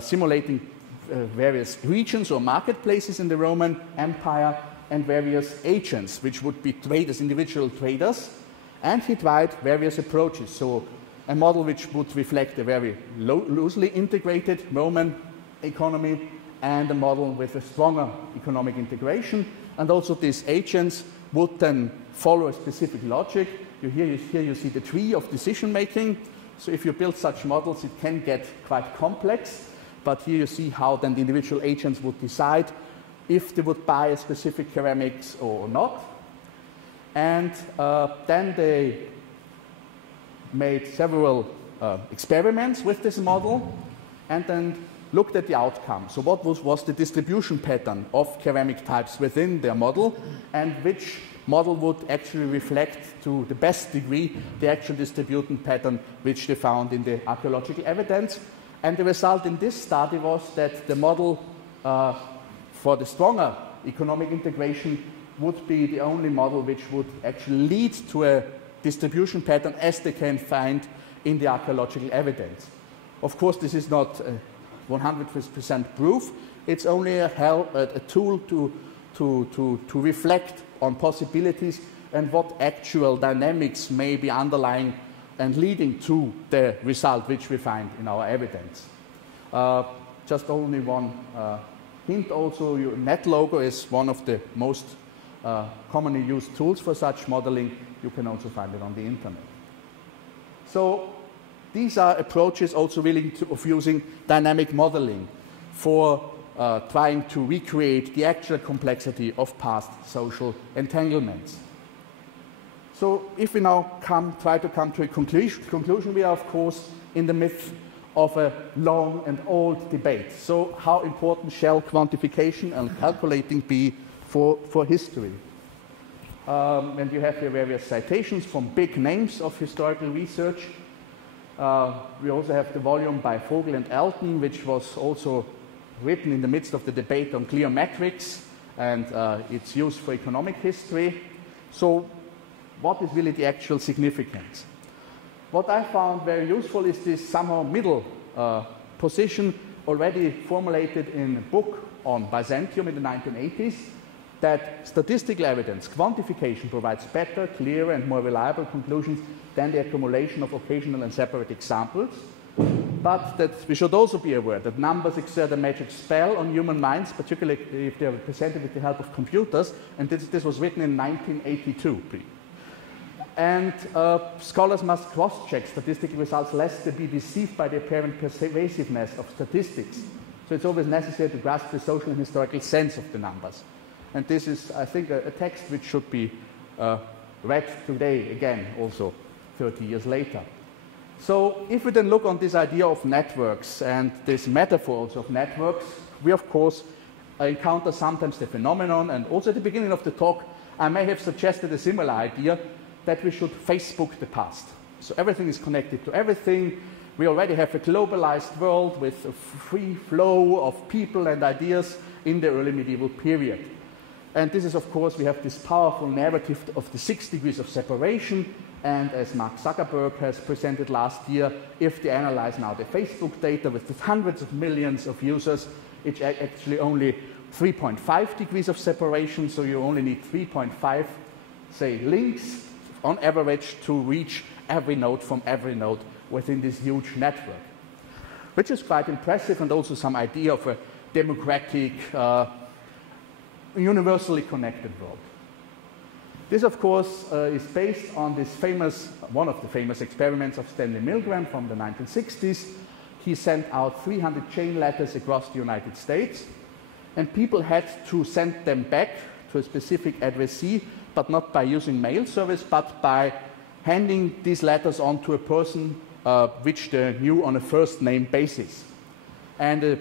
simulating various regions or marketplaces in the Roman Empire and various agents, which would be traders, individual traders, and he tried various approaches. So a model which would reflect a very loosely integrated Roman economy and a model with a stronger economic integration. And also these agents would then follow a specific logic. Here you see the tree of decision making. So if you build such models, it can get quite complex. But here you see how then the individual agents would decide if they would buy a specific ceramics or not. And then they made several experiments with this model and then looked at the outcome. So what was the distribution pattern of ceramic types within their model, and which model would actually reflect to the best degree the actual distribution pattern which they found in the archaeological evidence. And the result in this study was that the model for the stronger economic integration would be the only model which would actually lead to a distribution pattern as they can find in the archaeological evidence. Of course, this is not 100% proof. It's only a tool to reflect on possibilities and what actual dynamics may be underlying and leading to the result which we find in our evidence. Just only one hint also, your NetLogo is one of the most commonly used tools for such modeling. You can also find it on the internet. So these are approaches also really of using dynamic modeling for trying to recreate the actual complexity of past social entanglements. So if we now try to come to a conclusion, we are of course in the midst of a long and old debate. So how important shall quantification and calculating be for history? And you have here various citations from big names of historical research. We also have the volume by Vogel and Elton, which was also written in the midst of the debate on clear metrics and its use for economic history. So what is really the actual significance? What I found very useful is this somehow middle position already formulated in a book on Byzantium in the 1980s, that statistical evidence, quantification, provides better, clearer, and more reliable conclusions than the accumulation of occasional and separate examples. But that we should also be aware that numbers exert a magic spell on human minds, particularly if they are presented with the help of computers, and this was written in 1982. And scholars must cross-check statistical results lest they be deceived by the apparent pervasiveness of statistics. So it's always necessary to grasp the social and historical sense of the numbers. And this is, I think, a text which should be read today again, also 30 years later. So if we then look on this idea of networks and these metaphors of networks, we of course encounter sometimes the phenomenon, and also at the beginning of the talk I may have suggested a similar idea, that we should Facebook the past. So everything is connected to everything. We already have a globalized world with a free flow of people and ideas in the early medieval period. And this is, of course, we have this powerful narrative of the 6 degrees of separation. And as Mark Zuckerberg has presented last year, if they analyze now the Facebook data with the hundreds of millions of users, it's actually only 3.5 degrees of separation. So you only need 3.5, say, links on average to reach every node from every node within this huge network, which is quite impressive, and also some idea of a democratic, universally connected world. This, of course, is based on this one of the famous experiments of Stanley Milgram from the 1960s. He sent out 300 chain letters across the United States, and people had to send them back to a specific addressee, but not by using mail service, but by handing these letters on to a person which they knew on a first-name basis. And a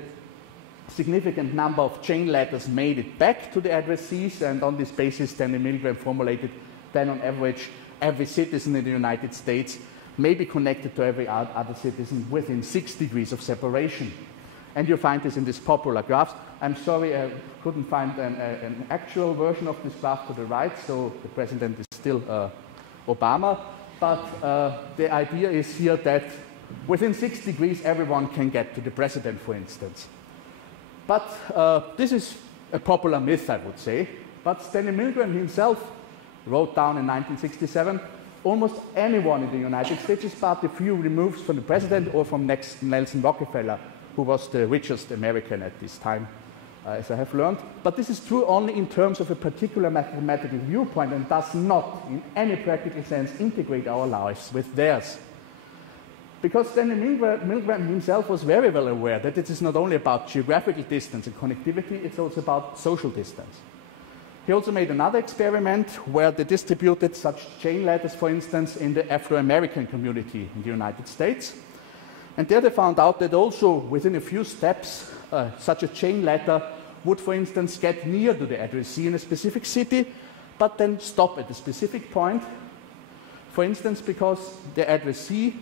significant number of chain letters made it back to the addressees, and on this basis, Stanley Milgram formulated that on average, every citizen in the United States may be connected to every other citizen within 6 degrees of separation. And you find this in these popular graphs. I'm sorry, I couldn't find an actual version of this graph to the right, so the president is still Obama. But the idea is here that within 6 degrees, everyone can get to the president, for instance. But this is a popular myth, I would say. But Stanley Milgram himself wrote down in 1967, almost anyone in the United States is but a few removes from the president or from Nelson Rockefeller, who was the richest American at this time, as I have learned. But this is true only in terms of a particular mathematical viewpoint, and does not, in any practical sense, integrate our lives with theirs. Because Stanley Milgram himself was very well aware that it is not only about geographical distance and connectivity, it's also about social distance. He also made another experiment where they distributed such chain letters, for instance, in the Afro-American community in the United States. And there they found out that also within a few steps, such a chain letter would, for instance, get near to the addressee in a specific city, but then stop at a specific point. For instance, because the addressee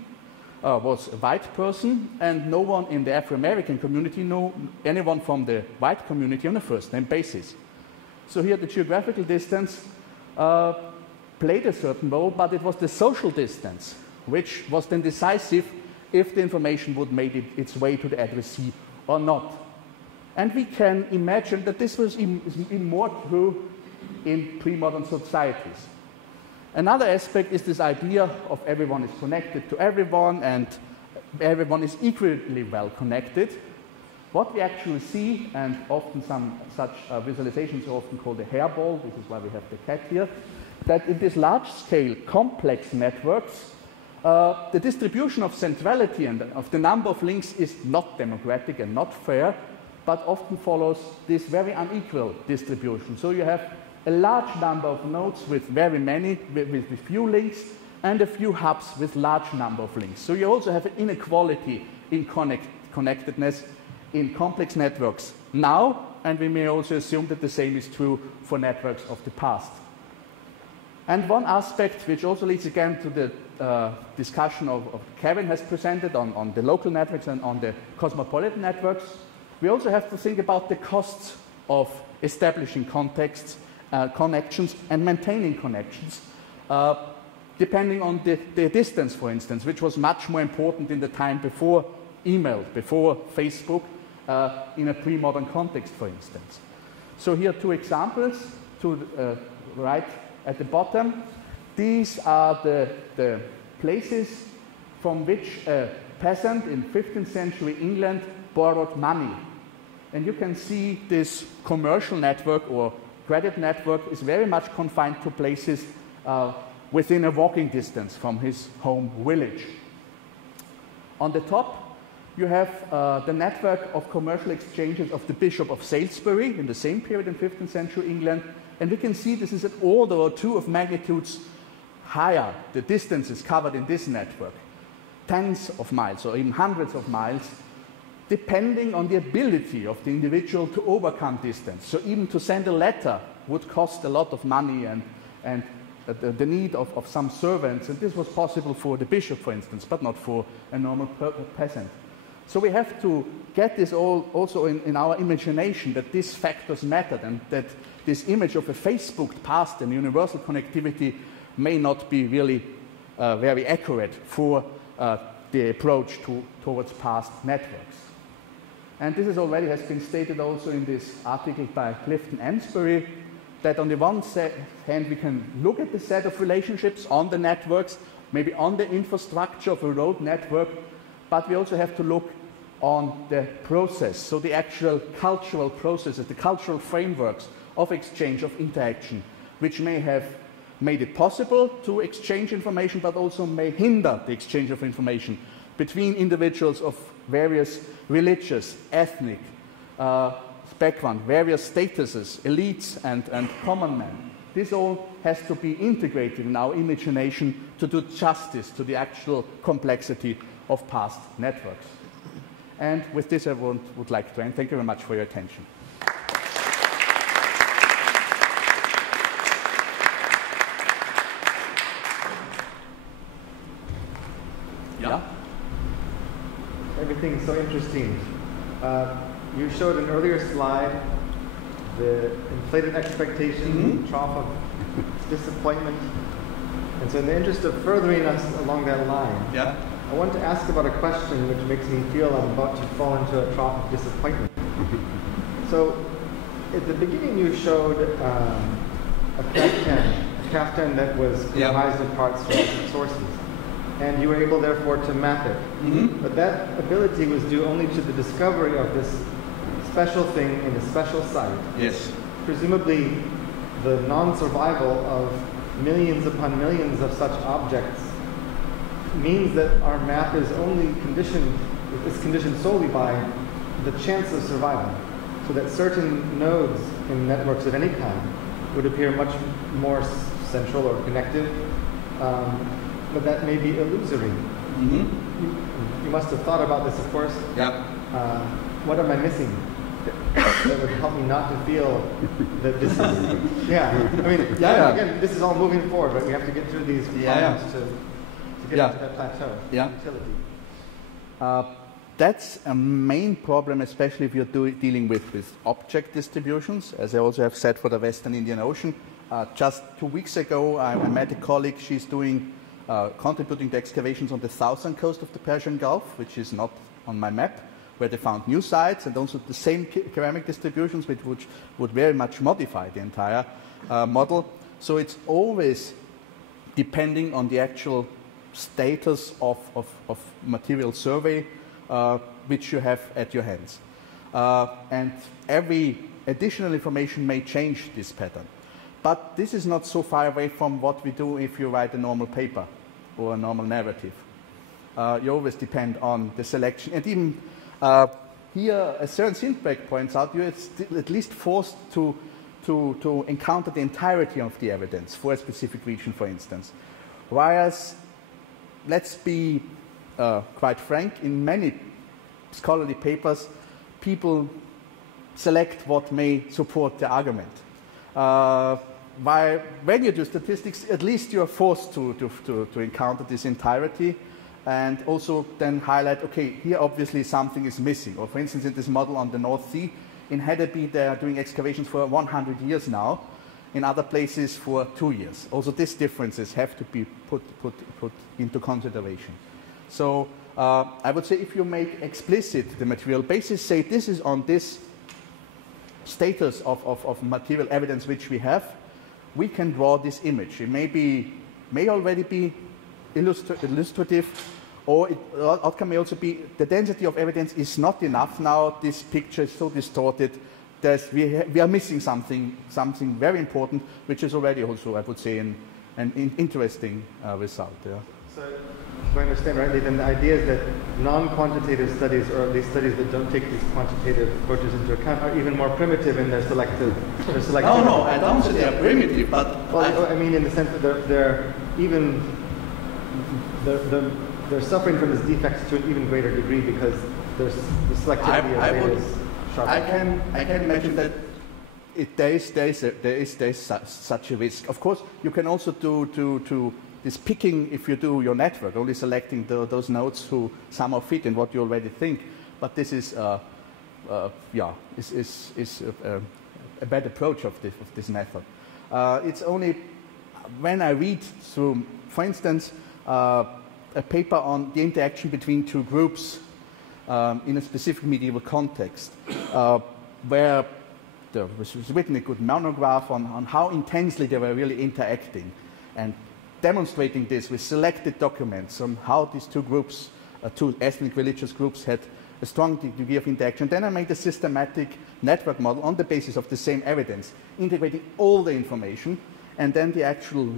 was a white person, and no one in the Afro-American community knew anyone from the white community on a first-name basis. So here the geographical distance played a certain role, but it was the social distance which was then decisive if the information would make its way to the addressee or not. And we can imagine that this was even more true in pre-modern societies. Another aspect is this idea of everyone is connected to everyone and everyone is equally well connected. What we actually see, and often some such visualizations are often called a hairball, this is why we have the cat here, that in these large-scale complex networks, the distribution of centrality and of the number of links is not democratic and not fair, but often follows this very unequal distribution. So you have a large number of nodes with very many, with few links, and a few hubs with large number of links. So you also have an inequality in connectedness in complex networks now, and we may also assume that the same is true for networks of the past. And one aspect which also leads again to the discussion of Kevin has presented on the local networks and on the cosmopolitan networks, we also have to think about the costs of establishing contexts, connections and maintaining connections, depending on the distance, for instance, which was much more important in the time before email, before Facebook, in a pre-modern context, for instance. So here are two examples to right at the bottom. These are the places from which a peasant in 15th century England borrowed money. And you can see this commercial network or credit network is very much confined to places within a walking distance from his home village. On the top, you have the network of commercial exchanges of the Bishop of Salisbury in the same period in 15th century England. And we can see this is an order or two of magnitudes higher, the distances covered in this network, tens of miles or even hundreds of miles, depending on the ability of the individual to overcome distance. So even to send a letter would cost a lot of money and the need of some servants, and this was possible for the bishop, for instance, but not for a normal peasant. So we have to get this all also in our imagination, that these factors mattered, and that this image of a Facebooked past and universal connectivity may not be really very accurate for the approach towards past networks. And this already has been stated also in this article by Clifton Ansbury, that on the one hand we can look at the set of relationships on the networks, maybe on the infrastructure of a road network, but we also have to look on the process, so the actual cultural processes, the cultural frameworks of exchange, of interaction, which may have made it possible to exchange information, but also may hinder the exchange of information between individuals of various religious, ethnic background, various statuses, elites and common men. This all has to be integrated in our imagination to do justice to the actual complexity of past networks. And with this, I would like to end. Thank you very much for your attention. Yeah? Everything's so interesting. You showed an earlier slide the inflated expectation, trough of disappointment. And so in the interest of furthering us along that line, I want to ask about a question which makes me feel I'm about to fall into a trough of disappointment. So at the beginning you showed a kaftan that was comprised of parts from different sources. And you were able, therefore, to map it. But that ability was due only to the discovery of this special thing in a special site. Yes. Presumably, the non-survival of millions upon millions of such objects means that our map is only conditioned solely by the chance of survival. So that certain nodes in networks of any kind would appear much more central or connected. But that may be illusory. You must have thought about this, of course. What am I missing that would help me not to feel that this is... I mean, again, this is all moving forward, but we have to get through these problems to get to that plateau. Utility. That's a main problem, especially if you're dealing with object distributions, as I also have said for the Western Indian Ocean. Just 2 weeks ago, I met a colleague. She's doing contributing to excavations on the southern coast of the Persian Gulf, which is not on my map, where they found new sites and also the same ceramic distributions, which would very much modify the entire model. So it's always depending on the actual status of material survey which you have at your hands. And every additional information may change this pattern. But this is not so far away from what we do if you write a normal paper or a normal narrative. You always depend on the selection. And even here, as Søren Sindbæk points out, you're at least forced to encounter the entirety of the evidence for a specific region, for instance. Whereas, let's be quite frank, in many scholarly papers, people select what may support the argument. When you do statistics, at least you are forced to encounter this entirety and also then highlight, okay, here obviously something is missing. Or for instance, in this model on the North Sea, In Hedeby, they are doing excavations for 100 years now. In other places for 2 years. Also, these differences have to be put into consideration. So I would say if you make explicit the material basis, say this is on this status of material evidence which we have, we can draw this image. It may already be illustrative, or outcome may also be the density of evidence is not enough now. This picture is so distorted. We are missing something very important, which is already also, I would say, an interesting result. Yeah. So, if I understand rightly, then the idea is that non-quantitative studies, or at least studies that don't take these quantitative approaches into account, are even more primitive in their selective. No, I don't say they are primitive, but I mean in the sense that they're suffering from this defects to an even greater degree because the selectivity of data is sharper. I can imagine that there is such a risk. Of course, you can also do this picking if you do your network, only selecting those nodes who somehow fit in what you already think. But this is a bad approach of this method. It's only when I read through, for instance, a paper on the interaction between two groups in a specific medieval context, where there was written a good monograph on how intensely they were really interacting, and demonstrating this with selected documents on how these two groups, two ethnic religious groups, had a strong degree of interaction. Then I made a systematic network model on the basis of the same evidence, integrating all the information, and then the actual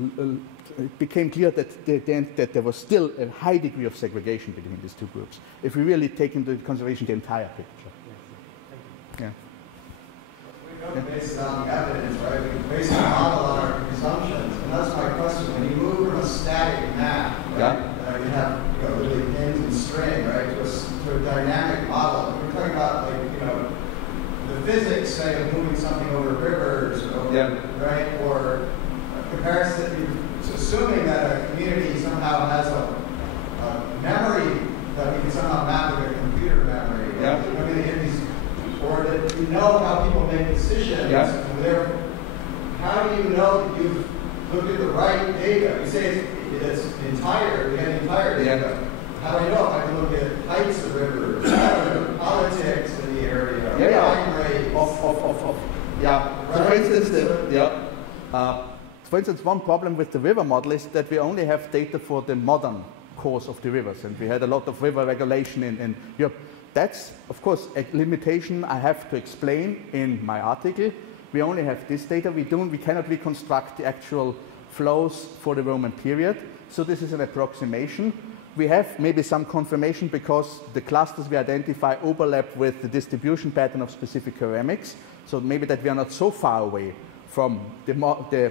it became clear that there was still a high degree of segregation between these two groups, if we really take into consideration the entire picture. Yeah. We don't base it on the evidence, right? We base the model on our presumptions. And that's my question. When you move from a static map, right, you have literally pins and string, right, to a dynamic model. We're talking about, the physics, say, of moving something over rivers, right, or a comparison. Assuming that a community somehow has a memory that we can somehow map with a computer memory. Yeah. Or that you know how people make decisions. Yeah. How do you know that you've looked at the right data? You say it's entire, we have the entire data. Yeah. How do I know if I can look at heights of rivers, politics in the area, crime rates? For instance, one problem with the river model is that we only have data for the modern course of the rivers, and we had a lot of river regulation in Europe. That's, of course, a limitation I have to explain in my article. We only have this data. We cannot reconstruct the actual flows for the Roman period, so this is an approximation. We have maybe some confirmation because the clusters we identify overlap with the distribution pattern of specific ceramics, so maybe that we are not so far away from the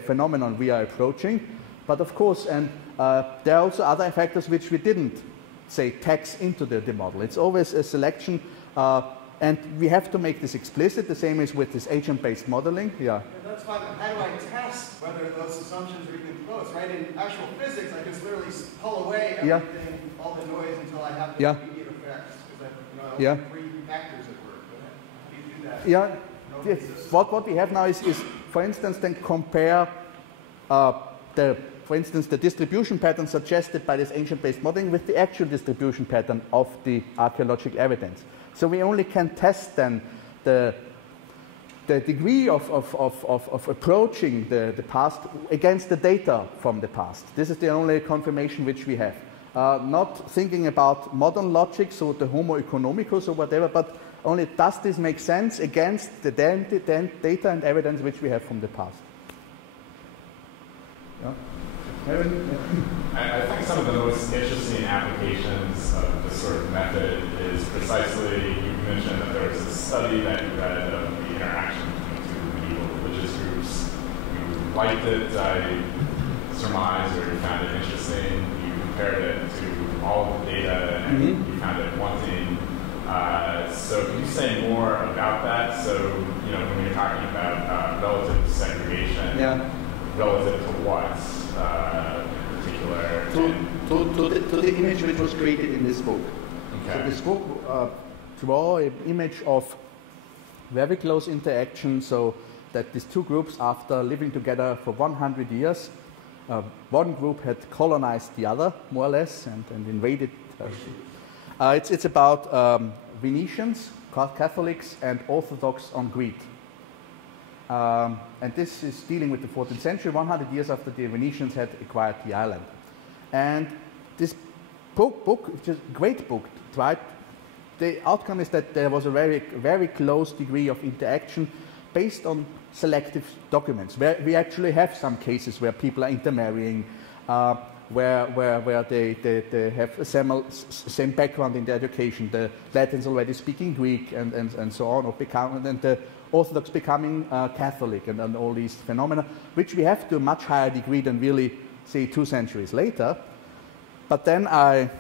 phenomenon we are approaching. But of course, and there are also other factors which we didn't, say, tax into the model. It's always a selection, and we have to make this explicit. The same is with this agent-based modeling. Yeah. That's fine, but how do I test whether those assumptions are even close, right? In actual physics, I just literally pull away everything, all the noise, until I have the immediate effects. Because I have 3 factors at work. How do you do that? Yeah. Yes. What we have now is, for instance, then compare for instance, the distribution pattern suggested by this agent-based modeling with the actual distribution pattern of the archaeological evidence. So we only can test then the degree of approaching the past against the data from the past. This is the only confirmation which we have. Not thinking about modern logic, so the homo economicus or whatever, but only does this make sense against the data and evidence which we have from the past. Yeah. I think some of the most interesting applications of this sort of method is precisely, you mentioned that there was a study that you read of the interaction between two medieval religious groups. You liked it, I surmise, or you found it interesting. You compared it to all the data and you found it wanting. So can you say more about that? So, when you're talking about relative segregation, relative to what? In particular? To the image which was created in this book. Okay. So this book draw an image of very close interaction, so that these two groups, after living together for 100 years, one group had colonized the other, more or less, and invaded. It's about Venetians, Catholics, and Orthodox on Crete. And this is dealing with the 14th century, 100 years after the Venetians had acquired the island. And this book, which is a great book, the outcome is that there was a very close degree of interaction based on selective documents, where we actually have some cases where people are intermarrying, where they have a same background in their education. The Latins already speaking Greek and so on, and the Orthodox becoming Catholic, and all these phenomena, which we have to a much higher degree than really, say, 2 centuries later. But then I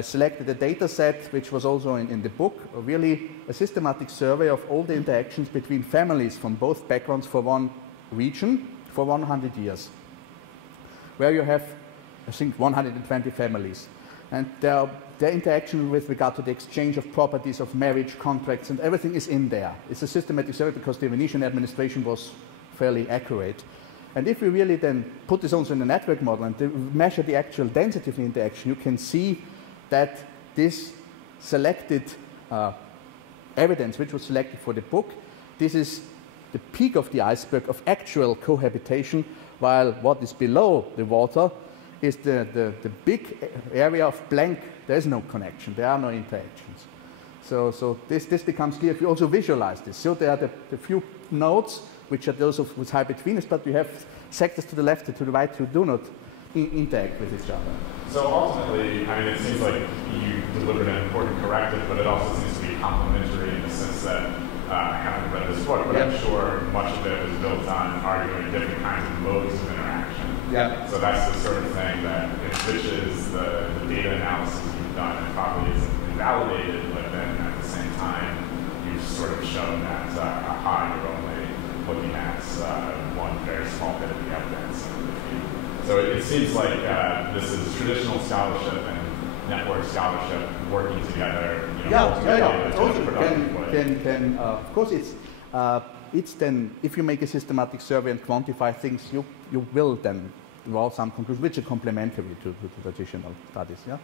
selected a data set, which was also in the book, really a systematic survey of all the interactions between families from both backgrounds for one region for 100 years, where you have, I think, 120 families. And their interaction with regard to the exchange of properties, of marriage contracts, and everything is in there. It's a systematic survey because the Venetian administration was fairly accurate. And if we really then put this also in a network model and measure the actual density of the interaction, you can see that this selected evidence, which was selected for the book, this is the peak of the iceberg of actual cohabitation, while what is below the water is the big area of blank. There is no connection. There are no interactions. So this becomes clear if you also visualize this. So there are the few nodes, which are those with high betweenness, but we have sectors to the left and to the right who do not interact with each other. So ultimately, I mean, it seems like you delivered an important corrective, but it also seems to be complementary in the sense that I haven't read this book, but I'm sure much of it was built on arguing different kinds of modes of interaction. Yeah. So that's the sort of thing that enriches the data analysis you've done and probably isn't invalidated, but then at the same time, you've sort of shown that, you're only looking at one very small bit of the evidence. So it seems like this is traditional scholarship and network scholarship working together. You know, of course, it's then, if you make a systematic survey and quantify things, you will then draw some conclusions which are complementary to traditional studies. Yeah.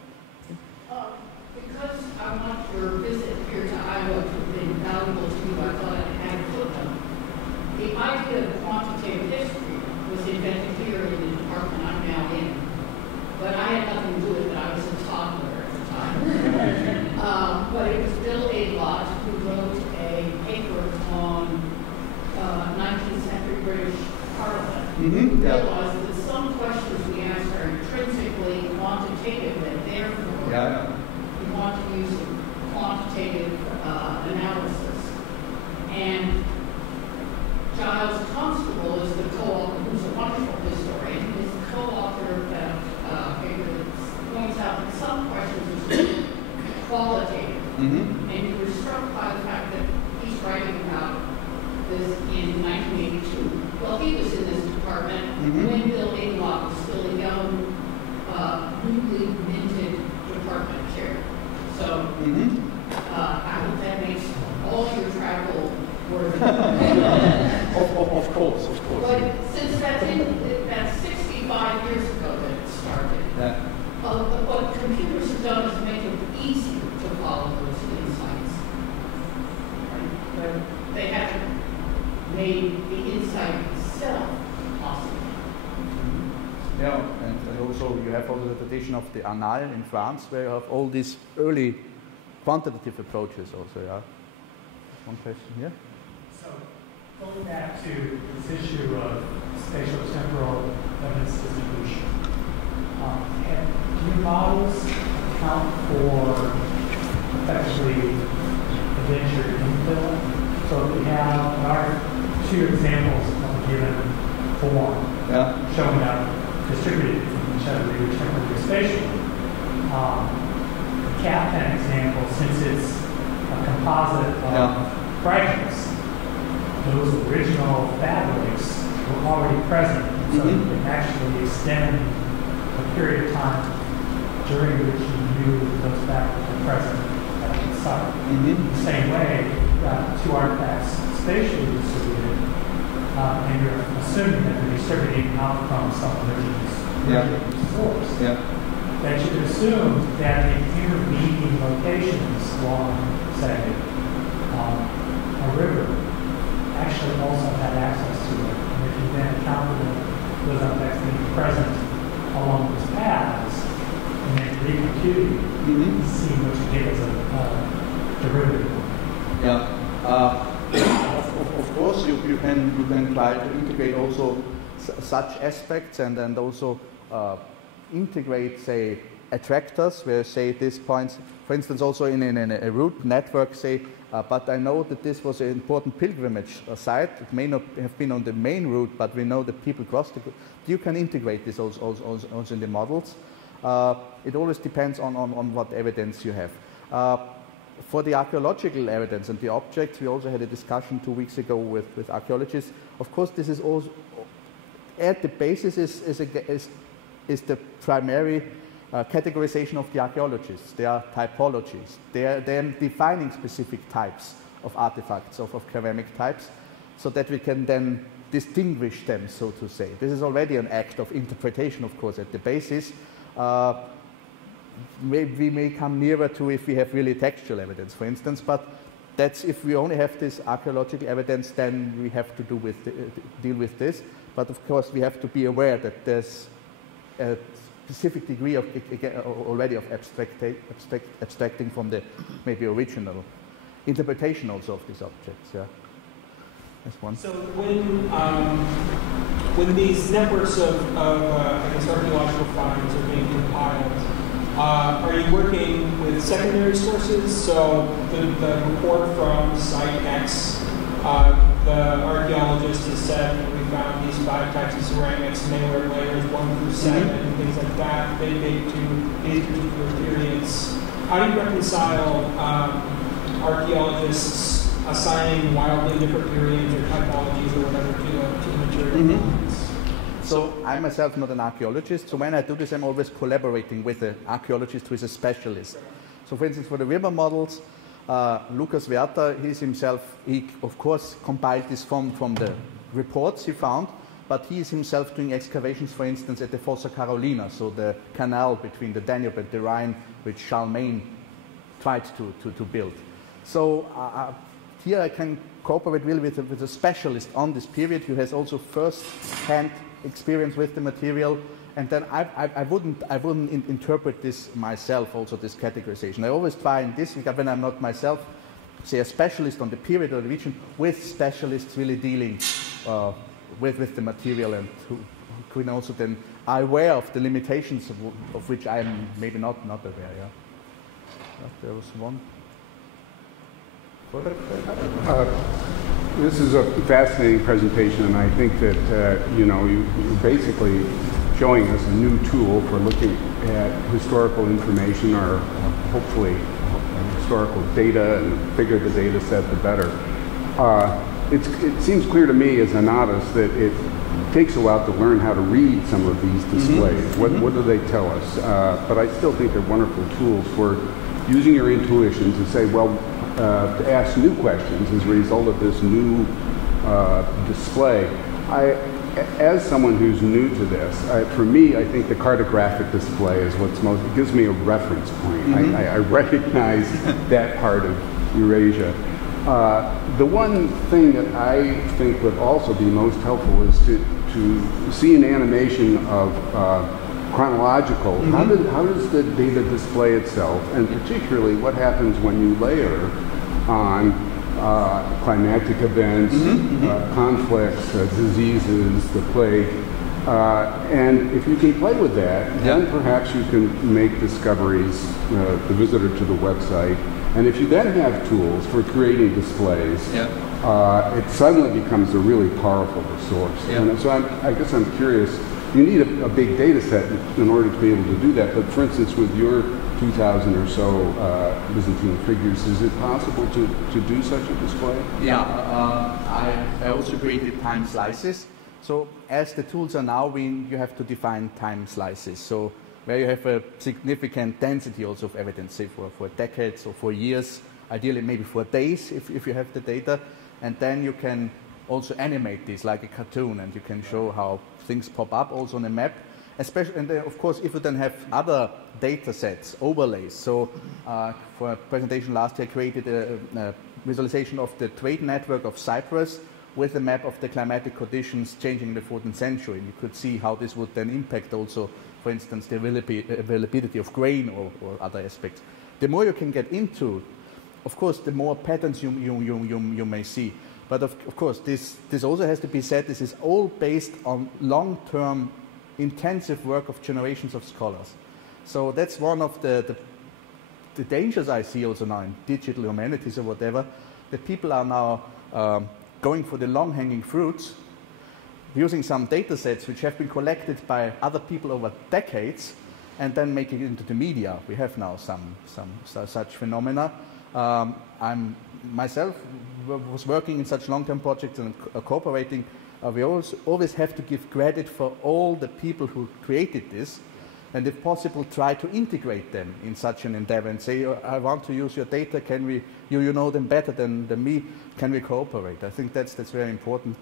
Because I want your visit here to Iowa to have been valuable to you, I thought I had a footnote. The idea of quantitative history was invented here in the department I'm now in, but I had nothing to do with it. I was a toddler at the time. But it was Bill Adelot who wrote a paper on 19th century British Parliament. Realized that some questions we ask are intrinsically quantitative, and therefore we want to use quantitative analysis. And Giles Constable is the co-author, who's a wonderful historian, is the co-author of that paper that points out that some questions are qualitative. And you were struck by the fact that he's writing about this in 1982. Well, he was in this department when Bill Adelot was still a young, newly minted department chair. So I hope that makes all your travel worth Of course. But since that's 65 years ago that it started, what computers have done is make it easier to follow those insights. But they haven't made the insight itself possible. Yeah, and also you have also the tradition of the Annales in France, where you have all these early quantitative approaches also. Yeah. One question here. So going back to this issue of spatial temporal evidence distribution, do your models account for effectively adventure infill? So we have our two examples of a given form showing up distributed from each other temporally spatially. The Captain example, since it's a composite of fragments, those original fabrics were already present, so you can actually extend a period of time during which you knew those fabrics were present at the site. In the same way, got two artifacts spatially distributed, and you're assuming that they're distributing out from some original source, that you could assume that the intervening locations along, say, a river actually also had access to it. And if you then account for those artifacts being present along those paths, and then recomputing, seeing what you get as a derivative. Of course, you can try to integrate also such aspects, and then also integrate, say, attractors, where, say, these points, for instance, also in a route network, say, but I know that this was an important pilgrimage site. It may not have been on the main route, but we know that people crossed the. You can integrate this also in the models. It always depends on what evidence you have. For the archaeological evidence and the objects, we also had a discussion 2 weeks ago with archaeologists. Of course, this is also at the basis is the primary categorization of the archaeologists. They are typologies. They are then defining specific types of artifacts, of ceramic types, so that we can then distinguish them, so to say. This is already an act of interpretation, of course, at the basis. We may come nearer to if we have really textual evidence, for instance, but that's if we only have this archaeological evidence, then we have to deal with this. But of course, we have to be aware that there's a specific degree of already of abstracting from the maybe original interpretation also of these objects. Yeah, that's one. So when these networks of I guess archaeological finds are being compiled, are you working with secondary sources? So the report from site X, the archaeologist has said we found these 5 types of ceramics, and they were layers 1 through 7, and things like that. They date to these particular periods. How do you reconcile archaeologists assigning wildly different periods or typologies or whatever to the material? So I'm myself not an archaeologist, so when I do this, I'm always collaborating with an archaeologist who is a specialist. So for instance, for the river models, Lukas Werther, he of course compiled this from the reports he found, but he is himself doing excavations, for instance, at the Fossa Carolina, so the canal between the Danube and the Rhine, which Charlemagne tried to build. So here I can cooperate really with a specialist on this period who has also first-hand experience with the material, and then I wouldn't interpret this myself, also this categorization. I always try in this regard, when I'm not myself, say a specialist on the period or the region, with specialists really dealing with the material, and who can also then are aware of the limitations of which I am maybe not aware. Yeah. There was one. This is a fascinating presentation, and I think that you're basically showing us a new tool for looking at historical information, or hopefully historical data, and the bigger the data set, the better. It seems clear to me as a novice that it takes a while to learn how to read some of these displays. What do they tell us? But I still think they're wonderful tools for using your intuition to say, well, to ask new questions as a result of this new display. As someone who's new to this, for me, I think the cartographic display is what's most, it gives me a reference point. I recognize that part of Eurasia. The one thing that I think would also be most helpful is to see an animation of chronological. How does the data display itself, and particularly what happens when you layer on climatic events, conflicts, diseases, the plague, and if you can play with that, then perhaps you can make discoveries, the visitor to the website. And if you then have tools for creating displays, it suddenly becomes a really powerful resource. And so I guess I'm curious, you need a big data set in order to be able to do that. But for instance, with your 2,000 or so Byzantine figures, is it possible to do such a display? Yeah, I also created time slices. So as the tools are now, you have to define time slices. So where you have a significant density also of evidence, say for decades or for years, ideally maybe for days if you have the data, and then you can also animate this like a cartoon, and you can show how things pop up also on a map. Especially, and of course, if you then have other data sets, overlays. So for a presentation last year, I created a visualization of the trade network of Cyprus with a map of the climatic conditions changing in the 14th century. You could see how this would then impact also, for instance, the availability of grain or other aspects. The more you can get into, of course, the more patterns you may see. But of course, this also has to be said, this is all based on long-term intensive work of generations of scholars. So that's one of the dangers I see also now in digital humanities or whatever, that people are now going for the long-hanging fruits, using some data sets which have been collected by other people over decades, and then making it into the media. We have now some such phenomena. I'm myself was working in such long-term projects and cooperating. We always have to give credit for all the people who created this, and if possible try to integrate them in such an endeavor and say, I want to use your data, can we, you know them better than me, can we cooperate? I think that's very important.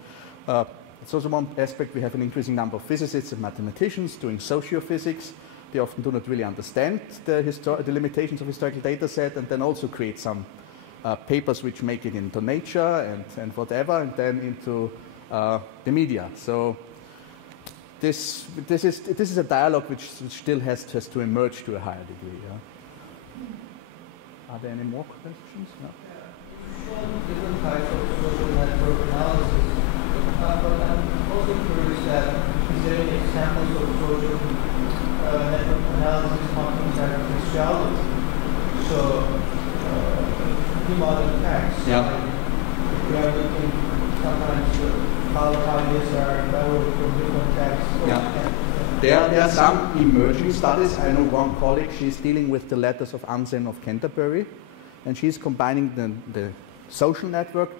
It's also one aspect. We have an increasing number of physicists and mathematicians doing sociophysics. They often do not really understand the limitations of historical data set, and then also create some papers which make it into Nature and whatever, and then into the media. So this is a dialogue which still has to emerge to a higher degree. Yeah? Are there any more questions? No? Different types of social network analysis, but I'm also curious that is there any examples of social network analysis talking about spatiality? So modern text, yeah. We are looking sometimes how ideas are developed from different texts. Yeah. There are some emerging studies. I know one colleague, she's dealing with the letters of Anselm of Canterbury, and she's combining the social network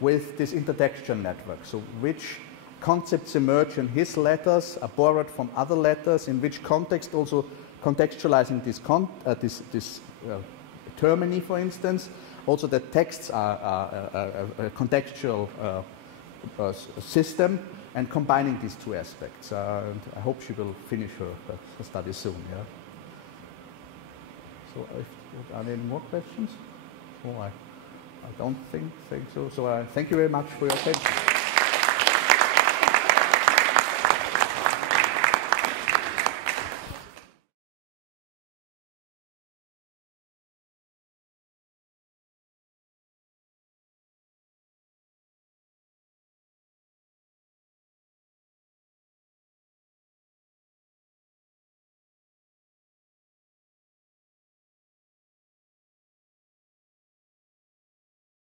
with this intertextual network. So which concepts emerge in his letters are borrowed from other letters, in which context also contextualizing this termini, for instance. Also the texts are a contextual system, and combining these two aspects. And I hope she will finish her study soon. Yeah. So, are there any more questions? Oh, I don't think so. So, thank you very much for your attention.